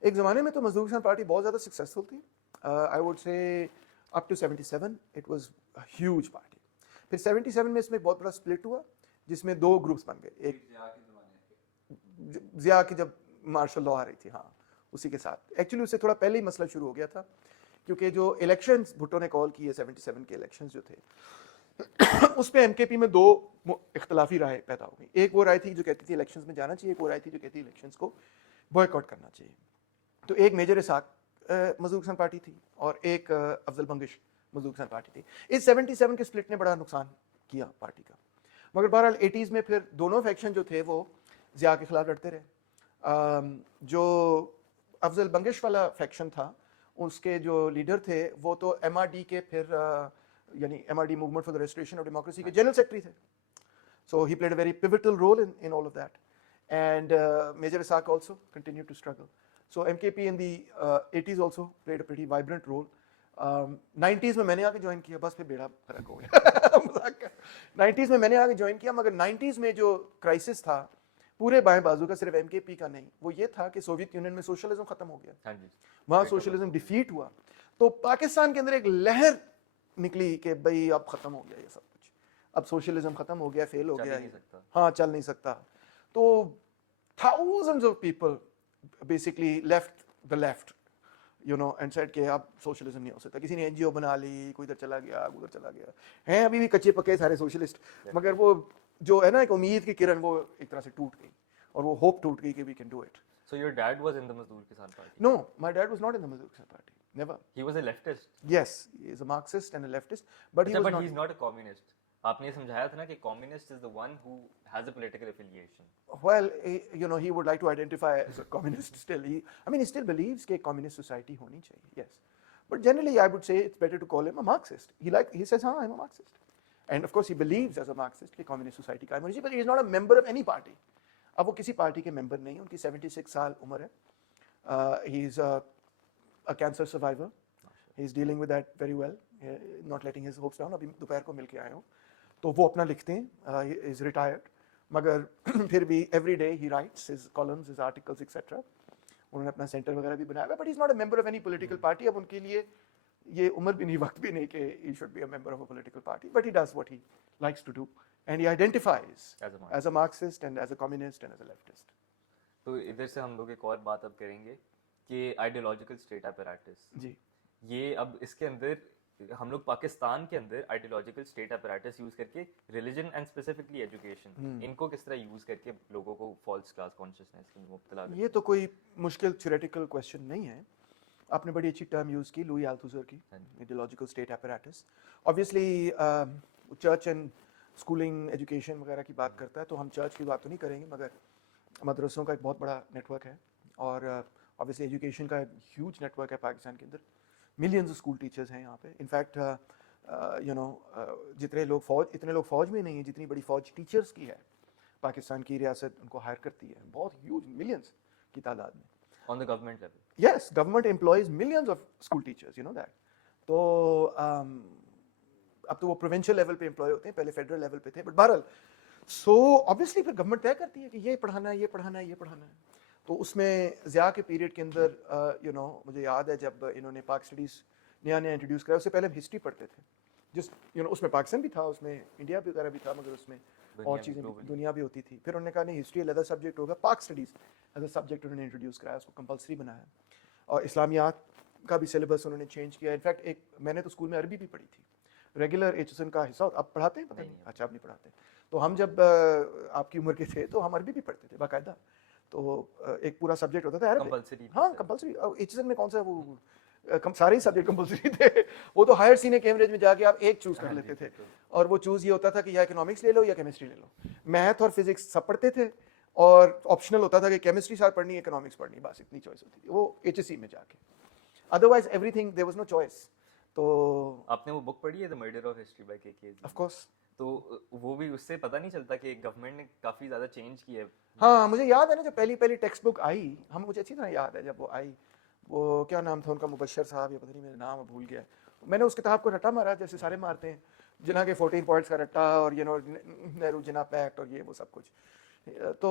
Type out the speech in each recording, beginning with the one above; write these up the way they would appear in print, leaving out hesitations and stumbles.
ایک زمانے میں تو مزدور کسان پارٹی بہت زیادہ سکسیزفل تھی. I would say up to 77 it was huge party. پھر 77 میں اس میں ایک بہت بڑا سپلٹ ہوا جس میں دو گروپس بن گئے. ایک ضیاء کی جب مارشل لا آ رہی تھی, ہاں اسی کے ساتھ. ایکچولی اس سے تھوڑا پہلے ہی مسئلہ شروع ہو گیا تھا کیونکہ جو الیکشنز بھٹو نے کال کی ہے 77 کے الیکشنز جو تھے اس پہ ایم کے پی میں دو اختلافی رائے پیدا ہو گئی. ایک وہ رائے تھی جو کہتی تھی الیکشنز میں جانا چاہیے, ایک وہ رائے تھی جو کہتی تھی الیکشنز کو بوائے کاٹ کرنا چاہیے. تو ایک میجر اسحاق مزدور کسان پارٹی تھی اور ایک افضل بنگش مزدور کسان پارٹی تھی. اس 77 کے سپلٹ نے بڑا نقصان کیا پارٹی کا, مگر بہرحال 80s میں پھر دونوں فیکشن جو تھے وہ ضیاء کے خلاف لڑتے رہے. جو افضل بنگش والا فیکشن تھا اس کے جو لیڈر تھے وہ تو ایم آر ڈی کے پھر یعنی M R D movement for the restoration of democracy کے جنرل سیکرٹری تھے. So he played a very pivotal role in all of that, and major Ishaq also continue to struggle. So MKP in the 80s also played a pretty vibrant role. 90s میں میں نے آ کے join کیا, بس پھر بیڑا فرق ہو گیا. 90s میں نے آ کے جوائن کیا, مگر 90s میں جو کرائسس تھا پورے بائیں بازو کا, صرف ایم کے پی کا نہیں, وہ یہ تھا کہ سوویت یونین میں سوشلزم ختم ہو گیا, وہاں سوشلزم ڈیفیٹ ہوا. تو پاکستان کے اندر ایک لہر نکلی کہ بھئی اب ختم ہو گیا یہ سب کچھ, اب سوشلزم ختم ہو گیا, فیل ہو گیا, ہاں چل نہیں سکتا. تو thousands of people basically left the left, you know, and said کہ اب سوشلزم نہیں ہو سکتا. کسی نے این جی او بنا لی, کوئی ادھر چلا گیا, ادھر چلا گیا. ہیں ابھی بھی کچے پکے سارے سوشلسٹ, مگر وہ جو ہے نا ایک امید کی کرن وہ ایک طرح سے ٹوٹ گئی اور وہ ہوپ ٹوٹ گئی کہ we can do it. So your dad was in the Mazdoor Kisan Party? No, my dad was not in the Mazdoor Kisan Party. Never. He was a leftist? Yes, he is a Marxist and a leftist, but he was not. He's not a communist. آپ نے سمجھایا تھا نا کہ communist is the one who has a political affiliation. Well, you know, he would like to identify as a communist still. I mean, he still believes کہ communist society ہونی چاہیے, yes. But generally, I would say it's better to call him a Marxist. He says, I'm a Marxist. And of course, he believes as a Marxist کہ communist society قائم ہونی چاہیے, but he is not a member of any party. اب وہ کسی party کے ممبر نہیں, ان کی 76 سال عمر ہے. He is a cancer survivor. He is dealing with that very well, not letting his hopes down. ابھی دوپہر کو مل کے آئے ہوں تو وہ اپنا لکھتے ہیں, he is retired, مگر پھر بھی every day he writes his columns, his articles, etc. انہوں نے اپنا سینٹر وغیرہ بھی بنایا ہے, but he is not a member of any political party. اب ان کے لیے یہ عمر بھی نہیں, وقت بھی نہیں کہ he should be a member of a political party, but he does what he likes to do and he identifies as a Marxist and as a communist and as a leftist. تو ادھر سے ہم لوگ ایک اور بات اب کریں گے کہ آئیڈیولوجیکل اسٹیٹ اپیراٹس. جی, یہ اب اس کے اندر ہم لوگ پاکستان کے اندر آئیڈیولوجیکل اسٹیٹ اپیراٹس یوز کر کے ریلیجن اینڈ اسپیسیفکلی ایجوکیشن, ان کو کس طرح یوز کر کے لوگوں کو فالس کلاس کانشیسنس میں مبتلا. یہ تو کوئی مشکل تھیوریٹیکل کویسچن نہیں ہے. آپ نے بڑی اچھی ٹرم یوز کی, لوئی آلتھوزر کی, ideological state apparatus. Obviously church and schooling education وغیرہ کی بات کرتا ہے, تو ہم چرچ کی بات تو نہیں کریں گے, مگر مدرسوں کا ایک بہت بڑا نیٹ ورک ہے, اور آبویسلی ایجوکیشن کا ہیوج نیٹ ورک ہے پاکستان کے اندر. ملینز اسکول ٹیچرز ہیں یہاں پہ. انفیکٹ یو نو اتنے لوگ فوج میں نہیں ہیں جتنی بڑی فوج ٹیچرز کی ہے. پاکستان کی ریاست ان کو ہائر کرتی ہے, بہت ہیوج ملینز کی تعداد میں. On the government level, yes, government employees millions of school teachers, you know that. تو اب تو وہ پروونشل لیول پہ امپلائی ہوتے ہیں, پہلے فیڈرل لیول پہ تھے, بٹ بہرحال سو آبویسلی پھر گورنمنٹ طے کرتی ہے کہ یہ پڑھانا ہے, یہ پڑھانا ہے, یہ پڑھانا ہے. تو اس میں ضیاء کے پیریڈ کے اندر یو نو مجھے یاد ہے جب انہوں نے پاک اسٹڈیز نیا انٹروڈیوس کرا, اس سے پہلے ہم ہسٹری پڑھتے تھے, جس یو نو اس میں پاکستان بھی تھا, اس میں انڈیا بھی وغیرہ بھی تھا, مگر اس میں اور چیزیں دنیا بھی ہوتی تھی. پھر انہوں نے کہا نہیں, ہسٹری علیحدہ سبجیکٹ ہوگا, پاک اسٹڈیز ایز اے سبجیکٹ انہوں نے انٹروڈیوس کرایا, اس کو کمپلسری بنایا, اور اسلامیات کا بھی سلیبس انہوں نے چینج کیا. انفیکٹ ایک میں نے تو اسکول میں عربی بھی پڑھی تھی, ریگولر ایچ ایس این کا حصہ. اب پڑھاتے ہیں, پتہ نہیں, اچھا اب نہیں پڑھاتے. تو ہم جب آپ کی عمر کے تھے تو ہم عربی بھی پڑھتے تھے باقاعدہ. تو ایک پورا سبجیکٹ ہوتا تھا عربی, ہاں کمپلسری. ایچ ایس این میں کون سا وہ سارے ہی سبجیکٹ کمپلسری تھے. وہ تو ہائر سینئر کیمبرج میں جا کے آپ ایک چوز کر لیتے تھے, اور وہ چوز یہ ہوتا تھا کہ یا اکنامکس لے لو یا کیمسٹری لے لو. میتھ اور فزکس سب پڑھتے تھے, اور آپشنل ہوتا تھا کہ کیمسٹری ساتھ پڑھنی ہے, اکنامکس پڑھنی, بس اتنی چوائس ہوتی تھی وہ ایچ ایس سی میں جا کے. Otherwise every thing there was no choice. تو آپ نے وہ بک پڑھی ہے, the murder of history by کے کے؟ Of course. تو وہ بھی اس سے پتہ نہیں چلتا کہ گورنمنٹ نے کافی زیادہ چینج کی ہے. ہاں مجھے یاد ہے نا, جب پہلی ٹیکسٹ بک آئی, مجھے اچھی طرح یاد ہے جب وہ آئی, وہ کیا نام تھا ان کا, مبشر صاحب, یا پتہ نہیں میرا نام بھول گیا. میں نے اس کتاب کو رٹا مارا جیسے سارے مارتے ہیں, جنہ کے 14 پوائنٹس کا رٹا, اور you know Nehru Jinnah pact اور یہ وہ سب کچھ. تو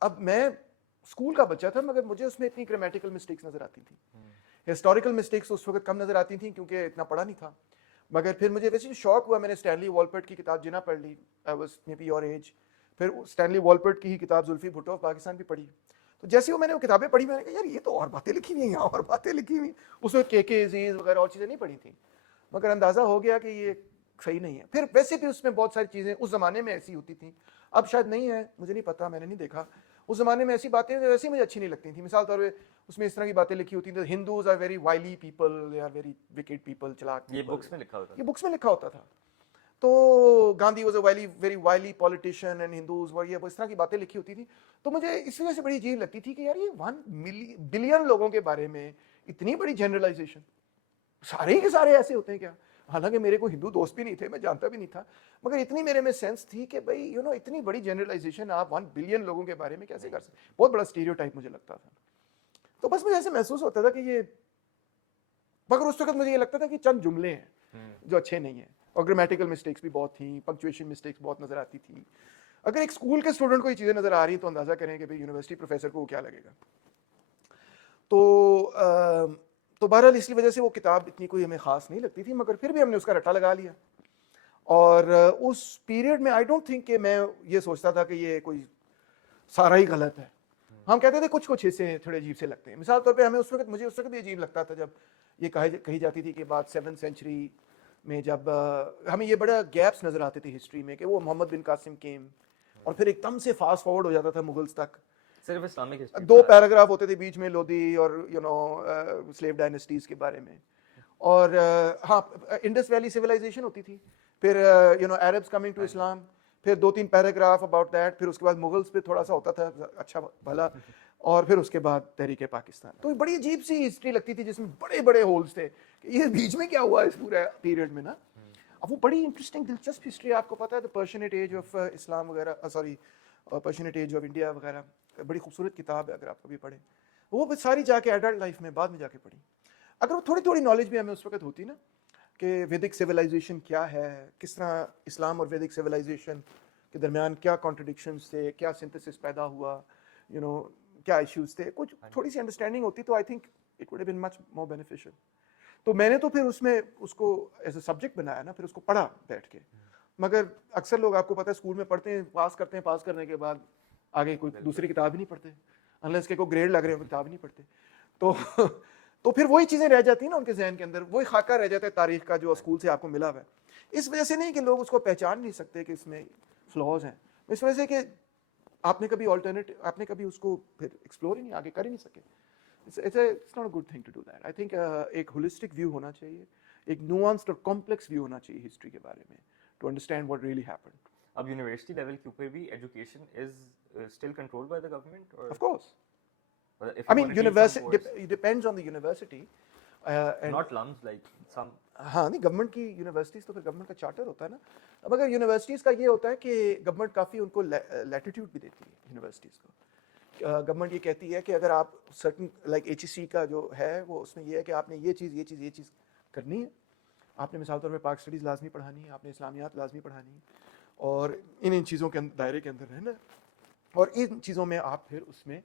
اب میں اسکول کا بچہ تھا مگر مجھے اس میں اتنی گرامیٹیکل مسٹیکس نظر آتی تھیں، ہسٹوریکل مسٹیکس اس وقت کم نظر آتی تھیں کیونکہ اتنا پڑھا نہیں تھا. مگر پھر مجھے ویسے شوق ہوا، میں نے اسٹینلی والپرٹ کی کتاب جنا پڑھ لی، I was maybe your age. پھر اسٹینلی والپرٹ کی ہی کتاب زلفی بھٹو آف پاکستان بھی پڑھی. تو جیسے وہ میں نے وہ کتابیں پڑھی میں نے کہا یار یہ تو اور باتیں لکھی ہوئی ہیں، یہاں اور باتیں لکھی ہوئی. اس میں کے عزیز وغیرہ اور چیزیں نہیں پڑھی تھیں، مگر اندازہ ہو گیا کہ یہ صحیح نہیں ہے. پھر ویسے بھی اس میں بہت ساری چیزیں اس زمانے میں ایسی ہوتی تھیں، اب شاید نہیں ہے، مجھے نہیں پتا، میں نے نہیں دیکھا. اس زمانے میں ایسی باتیں ویسے مجھے اچھی نہیں لگتی تھیں. مثال طور پہ اس میں اس طرح کی باتیں لکھی ہوتی تھیں، Hindus are very wily people, they are very wicked people, چلاک. یہ بکس میں لکھا ہوتا یہ تھا. بکس میں لکھا ہوتا تھا. تو Gandhi was a very wily politician and Hindus were, یہ اس طرح کی باتیں لکھی ہوتی تھیں. تو مجھے اس وجہ سے بڑی عجیب لگتی تھی کہ یار یہ 1 بلین لوگوں کے بارے میں اتنی بڑی جنرلائزیشن، سارے ہی کے سارے ایسے ہوتے ہیں کیا؟ حالانکہ میرے کوئی ہندو دوست بھی نہیں تھے، میں جانتا بھی نہیں تھا، مگر اتنی میرے میں سینس تھی کہ بھائی یو نو اتنی بڑی جنرلائزیشن آپ 1 بلین لوگوں کے بارے میں کیسے کر سکتے؟ بہت بڑا اسٹیریوٹائپ مجھے لگتا تھا. تو بس مجھے ایسے محسوس ہوتا تھا کہ یہ، مگر اس وقت مجھے یہ لگتا تھا کہ چند جملے ہیں جو اچھے نہیں ہیں، اور گرامیٹیکل مسٹیکس بھی بہت تھیں، پنکچویشن مسٹیکس بہت نظر آتی تھی. اگر ایک اسکول کے اسٹوڈنٹ کو یہ چیزیں نظر آ رہی ہیں تو اندازہ کریں کہ بھائی یونیورسٹی پروفیسر کو وہ کیا لگے گا. تو بہرحال اس کی وجہ سے وہ کتاب اتنی کوئی ہمیں خاص نہیں لگتی تھی، مگر پھر بھی ہم نے اس کا رٹا لگا لیا. اور اس پیریڈ میں آئی ڈونٹ تھنک کہ میں یہ سوچتا تھا کہ یہ کوئی سارا ہی غلط ہے. ہم کہتے تھے کچھ حصے تھوڑے عجیب سے لگتے ہیں. مثال طور پہ ہمیں مجھے اس وقت بھی عجیب لگتا تھا جب یہ کہی جاتی تھی کہ بعد 7th سینچری میں جب ہمیں یہ بڑا گیپس نظر آتے تھے ہسٹری میں کہ وہ محمد بن قاسم کیم اور پھر ایک دم سے فاسٹ فارورڈ ہو جاتا تھا مغلز تک. صرف اسلامک ہسٹری 2 پیراگراف ہوتے تھے بیچ میں لودھی اور سلیو ڈائنسٹیز کے بارے میں. اور ہاں انڈس ویلی سویلائزیشن ہوتی تھی، پھر عربس کمنگ ٹو اسلام، پھر 2-3 پیراگراف اباؤٹ دیٹ، پھر اس کے بعد مغلس پہ تھوڑا سا ہوتا تھا اچھا بھلا، اور پھر اس کے بعد تحریک پاکستان. تو بڑی عجیب سی ہسٹری لگتی تھی جس میں بڑے بڑے ہولز تھے کہ یہ بیچ میں کیا ہوا اس پورے پیریڈ میں نا. اب وہ بڑی انٹرسٹنگ دلچسپ ہسٹری، آپ کو پتا ہے پرشینٹ ایج آف اسلام وغیرہ، سوری پرشینٹ ایج آف انڈیا وغیرہ، بڑی خوبصورت کتاب ہے اگر آپ کبھی پڑھیں. وہ ساری جا کے ایڈلٹ لائف میں بعد میں جا کے پڑھی. اگر وہ تھوڑی نالج بھی ہمیں اس وقت ہوتی نا کہ ویدک سویلائزیشن کیا ہے، کس طرح اسلام اور ویدک سویلائزیشن کے درمیان کیا کانٹرڈکشنز تھے، کیا سنتھسس پیدا ہوا، کیا ایشوز تھے، کچھ تھوڑی سی انڈرسٹینڈنگ ہوتی تو I think it would have been much more beneficial. تو میں نے تو پھر اس میں اس کو ایز اے سبجیکٹ بنایا نا، پھر اس کو پڑھا بیٹھ کے. مگر اکثر لوگ آپ کو پتہ ہے اسکول میں پڑھتے ہیں، پاس کرتے ہیں، پاس کرنے کے بعد آگے کوئی دوسری کتاب ہی نہیں پڑھتے، انلیس کہ کوئی گریڈ لگ رہے ہو کتاب ہی نہیں پڑھتے. تو پھر وہی چیزیں رہ جاتی ہیں نا ان کے ذہن کے اندر، وہی خاکہ رہ جاتا ہے تاریخ کا جو اسکول سے آپ کو ملا ہوا ہے. اس وجہ سے نہیں کہ لوگ اس کو پہچان نہیں سکتے کہ اس میں فلاز ہیں، اس وجہ سے کہ آپ نے کبھی آپ نے کبھی اس کو پھر ایکسپلور ہی نہیں، آگے کر ہی نہیں سکے. It's not a good thing to do that. I think ایک holistic view ہونا چاہیے، ایک nuanced اور complex view ہونا چاہیے ہسٹری کے بارے میں to understand what really happened. اب یونیورسٹی لیول کے اوپر بھی education is still controlled by the government? Of course. I mean, university it depends on the university. Not lumps like some. ہاں نہیں، گورنمنٹ کی یونیورسٹیز تو پھر گورنمنٹ کا چارٹر ہوتا ہے نا. اب اگر یونیورسٹیز کا یہ ہوتا ہے کہ گورنمنٹ کافی ان کو لیٹیٹیوڈ بھی دیتی ہے یونیورسٹیز کو. گورنمنٹ یہ کہتی ہے کہ اگر آپ سرٹن لائک HEC کا جو ہے وہ اس میں یہ ہے کہ آپ نے یہ چیز کرنی ہے. آپ نے مثال طور پہ پاک اسٹڈیز لازمی پڑھانی ہے، آپ نے اسلامیات لازمی پڑھانی ہے، اور ان چیزوں کے دائرے کے اندر رہنا، اور ان چیزوں میں آپ پھر اس میں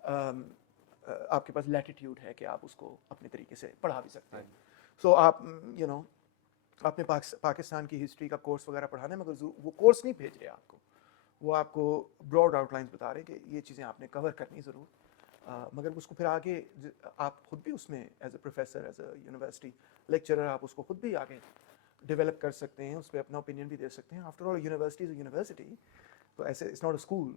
آپ کے پاس لیٹیٹیوڈ ہے کہ آپ اس کو اپنے طریقے سے پڑھا بھی سکتے ہیں. سو آپ آپ نے پاکستان کی ہسٹری کا کورس وغیرہ پڑھانا ہے، مگر وہ کورس نہیں بھیج رہے آپ کو، وہ آپ کو براڈ آؤٹ لائنس بتا رہے ہیں کہ یہ چیزیں آپ نے کور کرنی ضرور. مگر اس کو پھر آگے آپ خود بھی اس میں as a professor, as a university lecturer, آپ اس کو خود بھی آگے ڈیولپ کر سکتے ہیں، اس پہ اپنا اوپینین بھی دے سکتے ہیں. After all university is a university, تو ایسے اٹس ناٹ اے اسکول.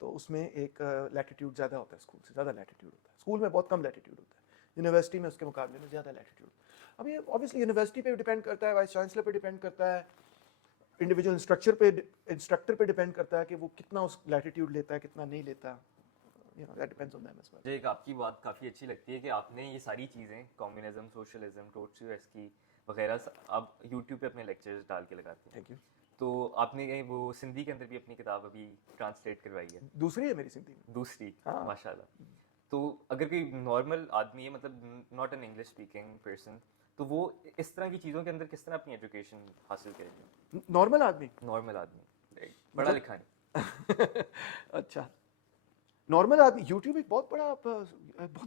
تو اس میں ایک لیٹیٹیوڈ زیادہ ہوتا ہے، اسکول سے زیادہ لیٹیٹیوڈ ہوتا ہے. اسکول میں بہت کم لیٹیٹیوڈ ہوتا ہے، یونیورسٹی میں اس کے مقابلے میں زیادہ لیٹیٹیوڈ. اب یہ اوبیسلی یونیورسٹی پہ ڈیپینڈ کرتا ہے، وائس چانسلر پہ ڈیپینڈ کرتا ہے، انڈیویجول انسٹرکٹر پہ ڈیپینڈ کرتا ہے کہ وہ کتنا اس لیٹیٹیوڈ لیتا ہے، کتنا نہیں لیتا. That depends on them as well. مجھے ایک آپ کی بات کافی اچھی لگتی ہے کہ آپ نے یہ ساری چیزیں کمیونزم، سوشلزم، ٹروٹسکی وغیرہ اب یوٹیوب پہ اپنے لیکچرز ڈال کے لگاتے ہیں. Thank you. تو آپ نے وہ سندھی کے اندر بھی اپنی کتاب ابھی ٹرانسلیٹ کروائی ہے. دوسری ہے میری سندھی میں. دوسری، ماشاء اللہ. تو اگر کوئی نارمل آدمی ہے، مطلب not an English speaking person, تو وہ اس طرح کی چیزوں کے اندر کس طرح اپنی ایجوکیشن حاصل کرے گا؟ نارمل آدمی پڑھا لکھا نہیں. अच्छा, नॉर्मल आदमी यूट्यूब एक बहुत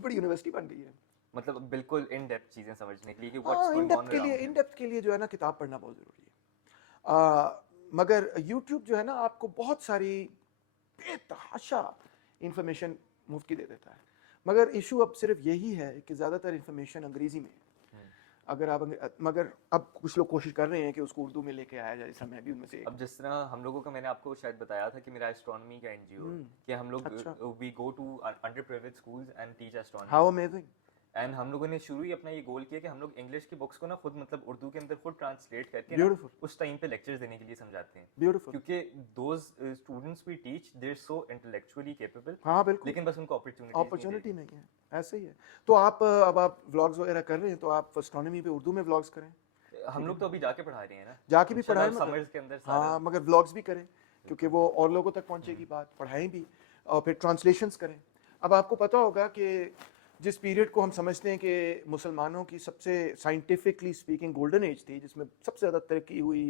बड़ी यूनिवर्सिटी बन गई है। मतलब बिल्कुल इन डेप्थ चीजें समझने के लिए कि हाँ, what's in going depth on के लिए जो है ना किताब पढ़ना बहुत ज़रूरी है। मगर यूट्यूब जो है ना आपको बहुत सारी बेतहाशा इंफॉर्मेशन मुफ्त की दे देता है। मगर इशू अब सिर्फ यही है कि ज़्यादातर इंफॉर्मेशन अंग्रेज़ी में है। अगर आप मगर अब कुछ लोग कोशिश कर रहे हैं कि उसको उर्दू में लेके आया जाए, जैसा मैं भी उनमें से एक अब जिस तरह हम लोगों का, मैंने आपको शायद बताया था कि मेरा एस्ट्रोनॉमी का एनजीओ कि हम लोग अच्छा। We go to underprivileged schools and teach astronomy. How amazing. And हम लोगों ने शुरू ही अपना ये गोल किया कि हम लोग इंग्लिश की बुक्स को ना खुद मतलब उर्दू के अंदर खुद ट्रांसलेट करके ना ब्यूटीफुल उस टाइम पे लेक्चर्स देने के लिए समझाते हैं, ब्यूटीफुल। क्योंकि those students we teach they are so intellectually capable, हाँ बिल्कुल, लेकिन बस उनको अपॉर्चुनिटी नहीं है, ऐसे ही है। तो आप अब आप व्लॉग्स वगैरह कर रहे हैं तो आप एस्ट्रोनॉमी पे उर्दू में व्लॉग्स करें, हम लोग तो अभी जाके पढ़ा रहे हैं ना, जाके भी इंशाल्लाह पढ़ाएं, समर्स के अंदर सारा। हाँ मगर व्लॉग्स भी करें क्योंकि वो और लोगों तक पहुंचेगी बात, पढ़ाएं भी और फिर ट्रांसलेशंस करें। अब आपको पता होगा कि जिस पीरियड को हम समझते हैं कि मुसलमानों की सबसे साइंटिफिकली स्पीकिंग गोल्डन एज थी जिसमें सबसे ज़्यादा तरक्की हुई,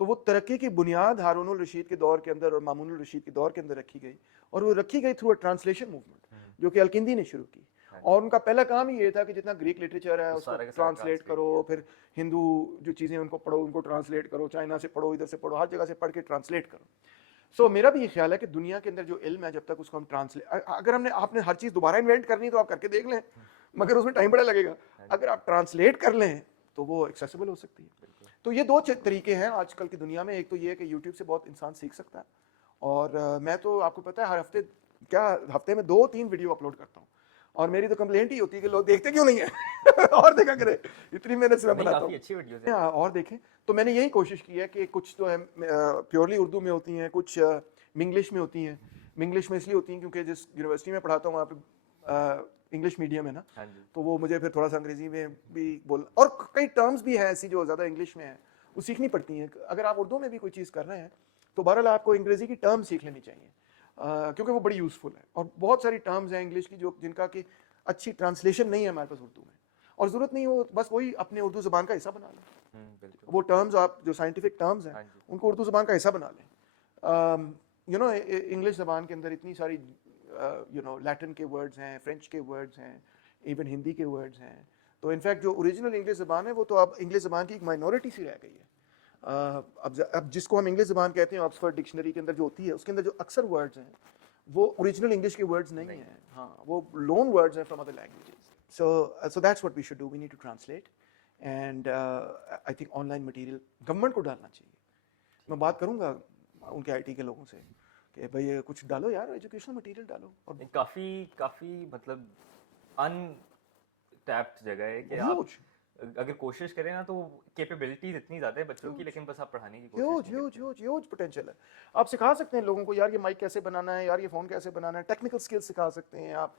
तो वो तरक्की की बुनियाद हारून अल रशीद के दौर के अंदर और मामून अल रशीद के दौर के अंदर रखी गई, और वो रखी गई थ्रू अ ट्रांसलेशन मूवमेंट जो कि अलकिंदी ने शुरू की। और उनका पहला काम ही ये था कि जितना ग्रीक लिटरेचर है उसको ट्रांसलेट करो, फिर हिंदू जो चीज़ें उनको पढ़ो उनको ट्रांसलेट करो, चाइना से पढ़ो, इधर से पढ़ो, हर जगह से पढ़ के ट्रांसलेट करो। सो मेरा भी ये ख्याल है कि दुनिया के अंदर जो इल्म है जब तक उसको हम ट्रांसलेट, अगर आपने हर चीज़ दोबारा इन्वेंट करनी है तो आप करके देख लें, मगर उसमें टाइम बड़ा लगेगा। अगर आप ट्रांसलेट कर लें तो वो एक्सेसिबल हो सकती है। तो ये दो तरीके हैं आजकल की दुनिया में। एक तो ये है कि यूट्यूब से बहुत इंसान सीख सकता है, और मैं तो आपको पता है हर हफ्ते में 2-3 वीडियो अपलोड करता हूँ, और मेरी तो कंप्लेंट ही होती है कि लोग देखते क्यों नहीं है और देखा करें, इतनी मेहनत से मैं बनाता हूँ, अच्छी वीडियोस हैं और देखें। तो मैंने यही कोशिश की है कि कुछ तो है प्योरली उर्दू में होती हैं, कुछ इंग्लिश में होती हैं। इंग्लिश में इसलिए होती हैं क्योंकि जिस यूनिवर्सिटी में पढ़ाता हूँ वहाँ पे इंग्लिश मीडियम है ना, तो वो मुझे फिर थोड़ा सा अंग्रेजी में भी बोल, और कई टर्म्स भी हैं ऐसी जो ज़्यादा इंग्लिश में है वो सीखनी पड़ती हैं। अगर आप उर्दू में भी कोई चीज़ कर रहे हैं तो बहरहाल आपको अंग्रेजी की टर्म सीख लेनी चाहिए, क्योंकि वो बड़ी यूज़फुल है। और बहुत सारी टर्म्स हैं इंग्लिश की जिनका कि अच्छी ट्रांसलेशन नहीं है हमारे पास उर्दू में, और ज़रूरत नहीं हो बस वही अपने उर्दू ज़बान का हिस्सा बना लें। वो टर्म्स आप जो साइंटिफिक टर्म्स हैं उनको उर्दू ज़बान का हिस्सा बना लें। इंग्लिश ज़बान के अंदर इतनी सारी लैटिन के वर्ड्स हैं, फ्रेंच के वर्ड्स हैं, इवन हिंदी के वर्ड्स हैं। तो इनफैक्ट जो ओरिजिनल इंग्लिश ज़बान है वो तो अब इंग्लिश ज़बान की एक माइनॉरिटी सी रह गई है। अब जिसको हम इंग्लिश ज़बान कहते हैं, ऑक्सफोर्ड डिक्शनरी के अंदर जो होती है उसके अंदर जो अक्सर वर्ड्स हैं वो ओरिजिनल इंग्लिश के वर्ड्स नहीं हैं, हाँ वो लोन वर्ड्स हैं from other languages. So that's what we should do, we need to translate, and I think online material government को डालना चाहिए। मैं बात करूँगा उनके आईटी के लोगों से कि भाई कुछ डालो यार, एजुकेशनल मटेरियल डालो। और काफी मतलब अनटैप्ड जगह है कि आप अगर कोशिश करें ना तो कैपेबिलिटीज इतनी ज्यादा है बच्चों की, लेकिन बस आप पढ़ाने की कोशिश नहीं करते। ह्यूज पोटेंशियल है। आप सिखा सकते हैं लोगों को यार ये माइक कैसे बनाना है, यार ये फ़ोन कैसे बनाना है, टेक्निकल स्किल्स सिखा सकते हैं आप,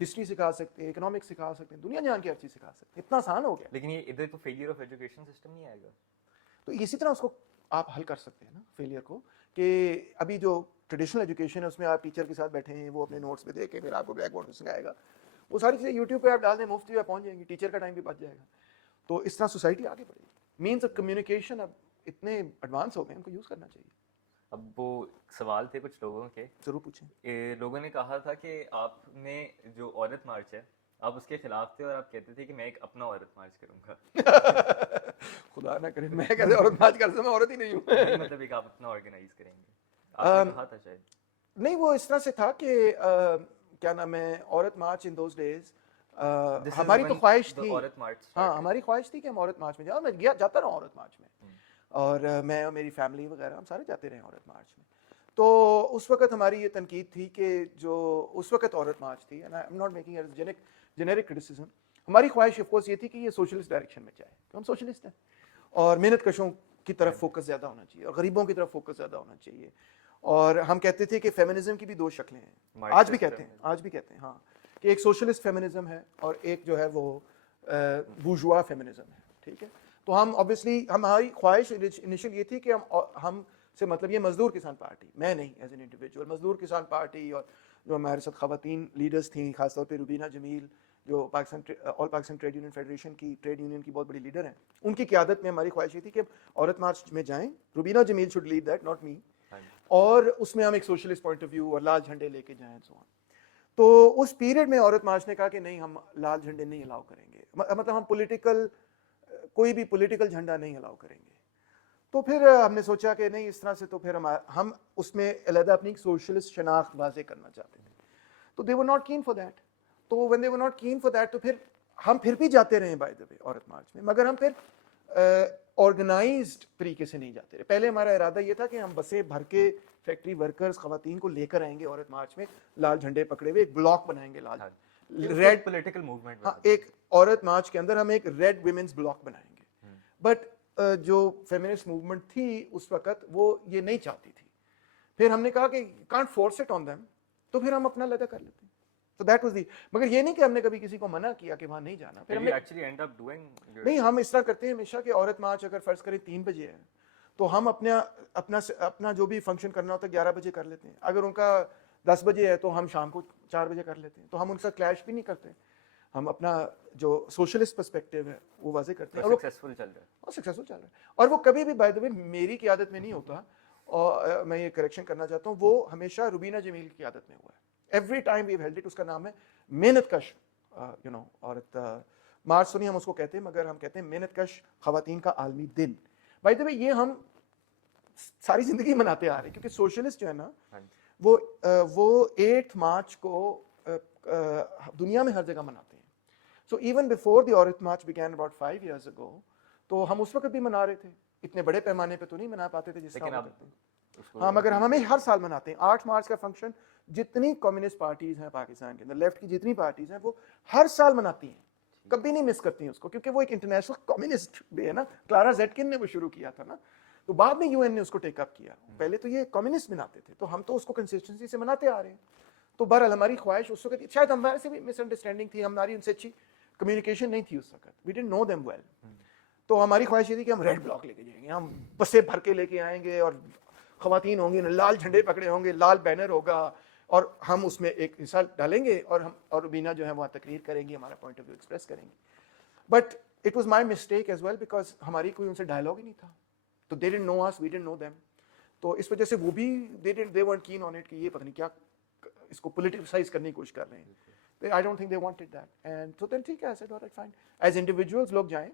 हिस्ट्री सिखा सकते हैं, इकोनॉमिक्स सिखा सकते हैं, दुनिया जान की हर चीज़ सिखा सकते हैं। इतना आसान हो गया। लेकिन ये इधर तो फेलियर ऑफ एजुकेशन सिस्टम नहीं आएगा, तो इसी तरह उसको आप हल कर सकते हैं ना फेलियर को, कि अभी जो ट्रेडिशनल एजुकेशन है उसमें आप टीचर के साथ बैठे हैं, वो अपने नोट्स में देखें, फिर आपको ब्लैक बोर्ड में सिखाएगा, वो सारी चीज़ें यूट्यूब पे आप डाल दें, मुफ्त में पहुंच जाएंगी, टीचर का टाइम भी बच जाएगा। तो इस तरह सोसाइटी आगे बढ़ेगी। मीन्स ऑफ कम्युनिकेशन अब इतने एडवांस हो गए, उनको यूज़ करना चाहिए। अब वो सवाल थे कुछ लोगों के, जरूर पूछें। लोगों ने कहा था कि आपने जो औरत मार्च है आप उसके खिलाफ थे और आप कहते थे कि मैं एक अपना औरत मार्च करूंगा। खुदा ना करे मैं कैसे औरत मार्च कर सकता, मैं औरत ही नहीं हूँ। मतलब एक आप अपना ऑर्गेनाइज करेंगे, आपने कहा था शायद। नहीं, वो इस तरह से था कि क्या नाम है, औरत मार्च इन दोज डेज हमारी तो ख्वाहिश थी, हाँ हमारी ख्वाहिश थी कि हम औरत मार्च में जाओ। मैं जाता रहा औरत मार्च में, और मैं और मेरी फैमिली वगैरह हम सारे जाते रहे औरत मार्च में। तो उस वक्त हमारी ये तनकीद थी कि जो उस वक्त औरत मार्च थी, and I am not making as generic criticism, हमारी ख्वाहिश ऑफ कोर्स ये थी कि ये सोशलिस्ट डायरेक्शन में जाए, तो हम सोशलिस्ट हैं, और मेहनत कशों की तरफ फोकस ज़्यादा होना चाहिए, और गरीबों की तरफ फोकस ज़्यादा होना चाहिए। और हम कहते थे कि फेमिनिज्म की भी दो शक्लें हैं, आज भी कहते हैं हाँ, कि एक सोशलिस्ट फेमिनिज्म है और एक जो है वो बूर्जुआ फेमिनिज्म है, ठीक है। तो हम ऑब्वियसली हमारी ख्वाहिश इनिशियल ये थी कि हम से मतलब ये मजदूर किसान पार्टी, मैं नहीं एज एन इंडिविजुअल, मजदूर किसान पार्टी, और जो हमारे साथ ख़वातीन लीडर्स थी, खासतौर पे रुबीना जमील जो all Pakistan trade union federation की, ट्रेड यूनियन की बहुत बड़ी लीडर हैं, उनकी क़यादत में हमारी ख्वाहिश ये थी कि औरत मार्च में जाएं। Rubina Jamil should lead that, not me. اور اس میں ہم ایک سوشلسٹ پوائنٹ آف ویو اور لال جھنڈے لے کے جائیں سو تو اس پیریڈ میں عورت مارچ نے کہا کہ نہیں ہم لال جھنڈے نہیں الاؤ کریں گے, مطلب ہم پولیٹیکل کوئی بھی پولیٹیکل جھنڈا نہیں الاؤ کریں گے. تو پھر ہم نے سوچا کہ نہیں اس طرح سے تو پھر ہم اس میں علیحدہ اپنی سوشلسٹ شناخت واضح کرنا چاہتے تھے. تو they were not keen for that. تو when they were not keen for that تو پھر ہم پھر بھی جاتے رہے بائی دا وے عورت مارچ میں, مگر ہم پھر آرگنائزڈ طریقے سے نہیں جاتے رہے. پہلے ہمارا ارادہ یہ تھا کہ ہم بسیں بھر کے فیکٹری ورکرز خواتین کو لے کر آئیں گے عورت مارچ میں, لال جھنڈے پکڑے ہوئے ایک بلاک بنائیں گے لال ریڈ پولیٹیکل موومنٹ. ہاں, ایک عورت مارچ کے اندر ہم ایک ریڈ ویمنز بلاک بنائیں گے. بٹ جو فیمنسٹ موومنٹ تھی اس وقت وہ یہ نہیں چاہتی تھی. پھر ہم نے کہا کہ can't force it on them, تو پھر ہم اپنا علیحدہ کر لیتے ہیں. تو دیٹ واز دی, مگر یہ نہیں کہ ہم نے کبھی کسی کو منع کیا کہ وہاں نہیں جانا. پھر ہم نے نہیں, ہم اس طرح کرتے ہیں ہمیشہ کہ عورت مارچ اگر فرض کریں 3 بجے ہے تو ہم اپنا جو بھی فنکشن کرنا ہوتا ہے 11 بجے کر لیتے ہیں. اگر ان کا 10 بجے ہے تو ہم شام کو 4 بجے کر لیتے ہیں. تو ہم ان سے کلیش بھی نہیں کرتے, ہم اپنا جو سوشلسٹ پرسپیکٹو ہے وہ واضح کرتے ہیں. سکسیسفل چل رہا ہے اور وہ کبھی بھی بائی دا وے میری قیادت میں نہیں ہوتا. اور میں یہ کریکشن کرنا چاہتا ہوں, وہ ہمیشہ روبینہ جمیل کی قیادت میں ہوا ہے. Every time we held it. اس کا نام ہے محنت کش عورت مارچ تو نہیں ہم اس کو کہتے ہیں, مگر ہم کہتے ہیں محنت کش خواتین کا عالمی دن. بائی دا وے یہ ہم ساری زندگی مناتے آ رہے ہیں, کیونکہ سوشلسٹ جو ہے نا وہ 8 مارچ کو دنیا میں ہر جگہ مناتے ہیں. سو ایون بیفور دی عورت March begin about 5 years ago, تو ہم اس وقت بھی منا رہے تھے. اتنے بڑے پیمانے پہ تو نہیں منا پاتے تھے جس طرح کرتے ہیں. ہاں, مگر ہمیں ہر سال مناتے ہیں. 8 مارچ کا فنکشن جتنی کمیونسٹ پارٹیز ہیں پاکستان کے اندر, لیفٹ کی جتنی پارٹیز ہیں, وہ ہر سال مناتی ہیں, کبھی نہیں مس کرتی ہیں اس کو, کیونکہ وہ ایک انٹرنیشنل کمیونسٹ ڈے ہے نا. کلارا زیٹکن نے وہ شروع کیا تھا نا, تو بعد میں UN نے اس کو ٹیک اپ کیا. پہلے تو یہ کمیونسٹ مناتے تھے, تو ہم تو اس کو کنسسٹنسی سے مناتے آ رہے ہیں. تو بہرحال ہماری خواہش اس وقت, شاید ہمارے سے بھی مس انڈرسٹینڈنگ تھی, ہماری ان سے اچھی کمیونیکیشن نہیں تھی اس وقت, وی ڈڈنٹ نو دیم ویل. تو ہماری خواہش یہ تھی کہ ہم ریڈ بلاک لے کے جائیں گے, ہم بسیں بھر کے لے کے آئیں گے, اور خواتین ہوں گی, لال جھنڈے پکڑے ہوں گے, لال بینر ہوگا, اور ہم اس میں ایک حصہ ڈالیں گے, اور روبینہ جو ہے وہاں تقریر کریں گی, ہمارا پوائنٹ آف ویو ایکسپریس کریں گے. But it was my mistake as well, because ہماری کوئی ان سے ڈائلاگ ہی نہیں تھا. تو they didn't know us, we didn't know them. تو اس وجہ سے وہ بھی they weren't keen on it کہ یہ پتہ نہیں کیا اس کو پولیٹیسائز کرنے کی کوشش کر رہے ہیں. I don't think they wanted that. And so then ٹھیک ہے, I said all right fine. As individuals لوگ جائیں,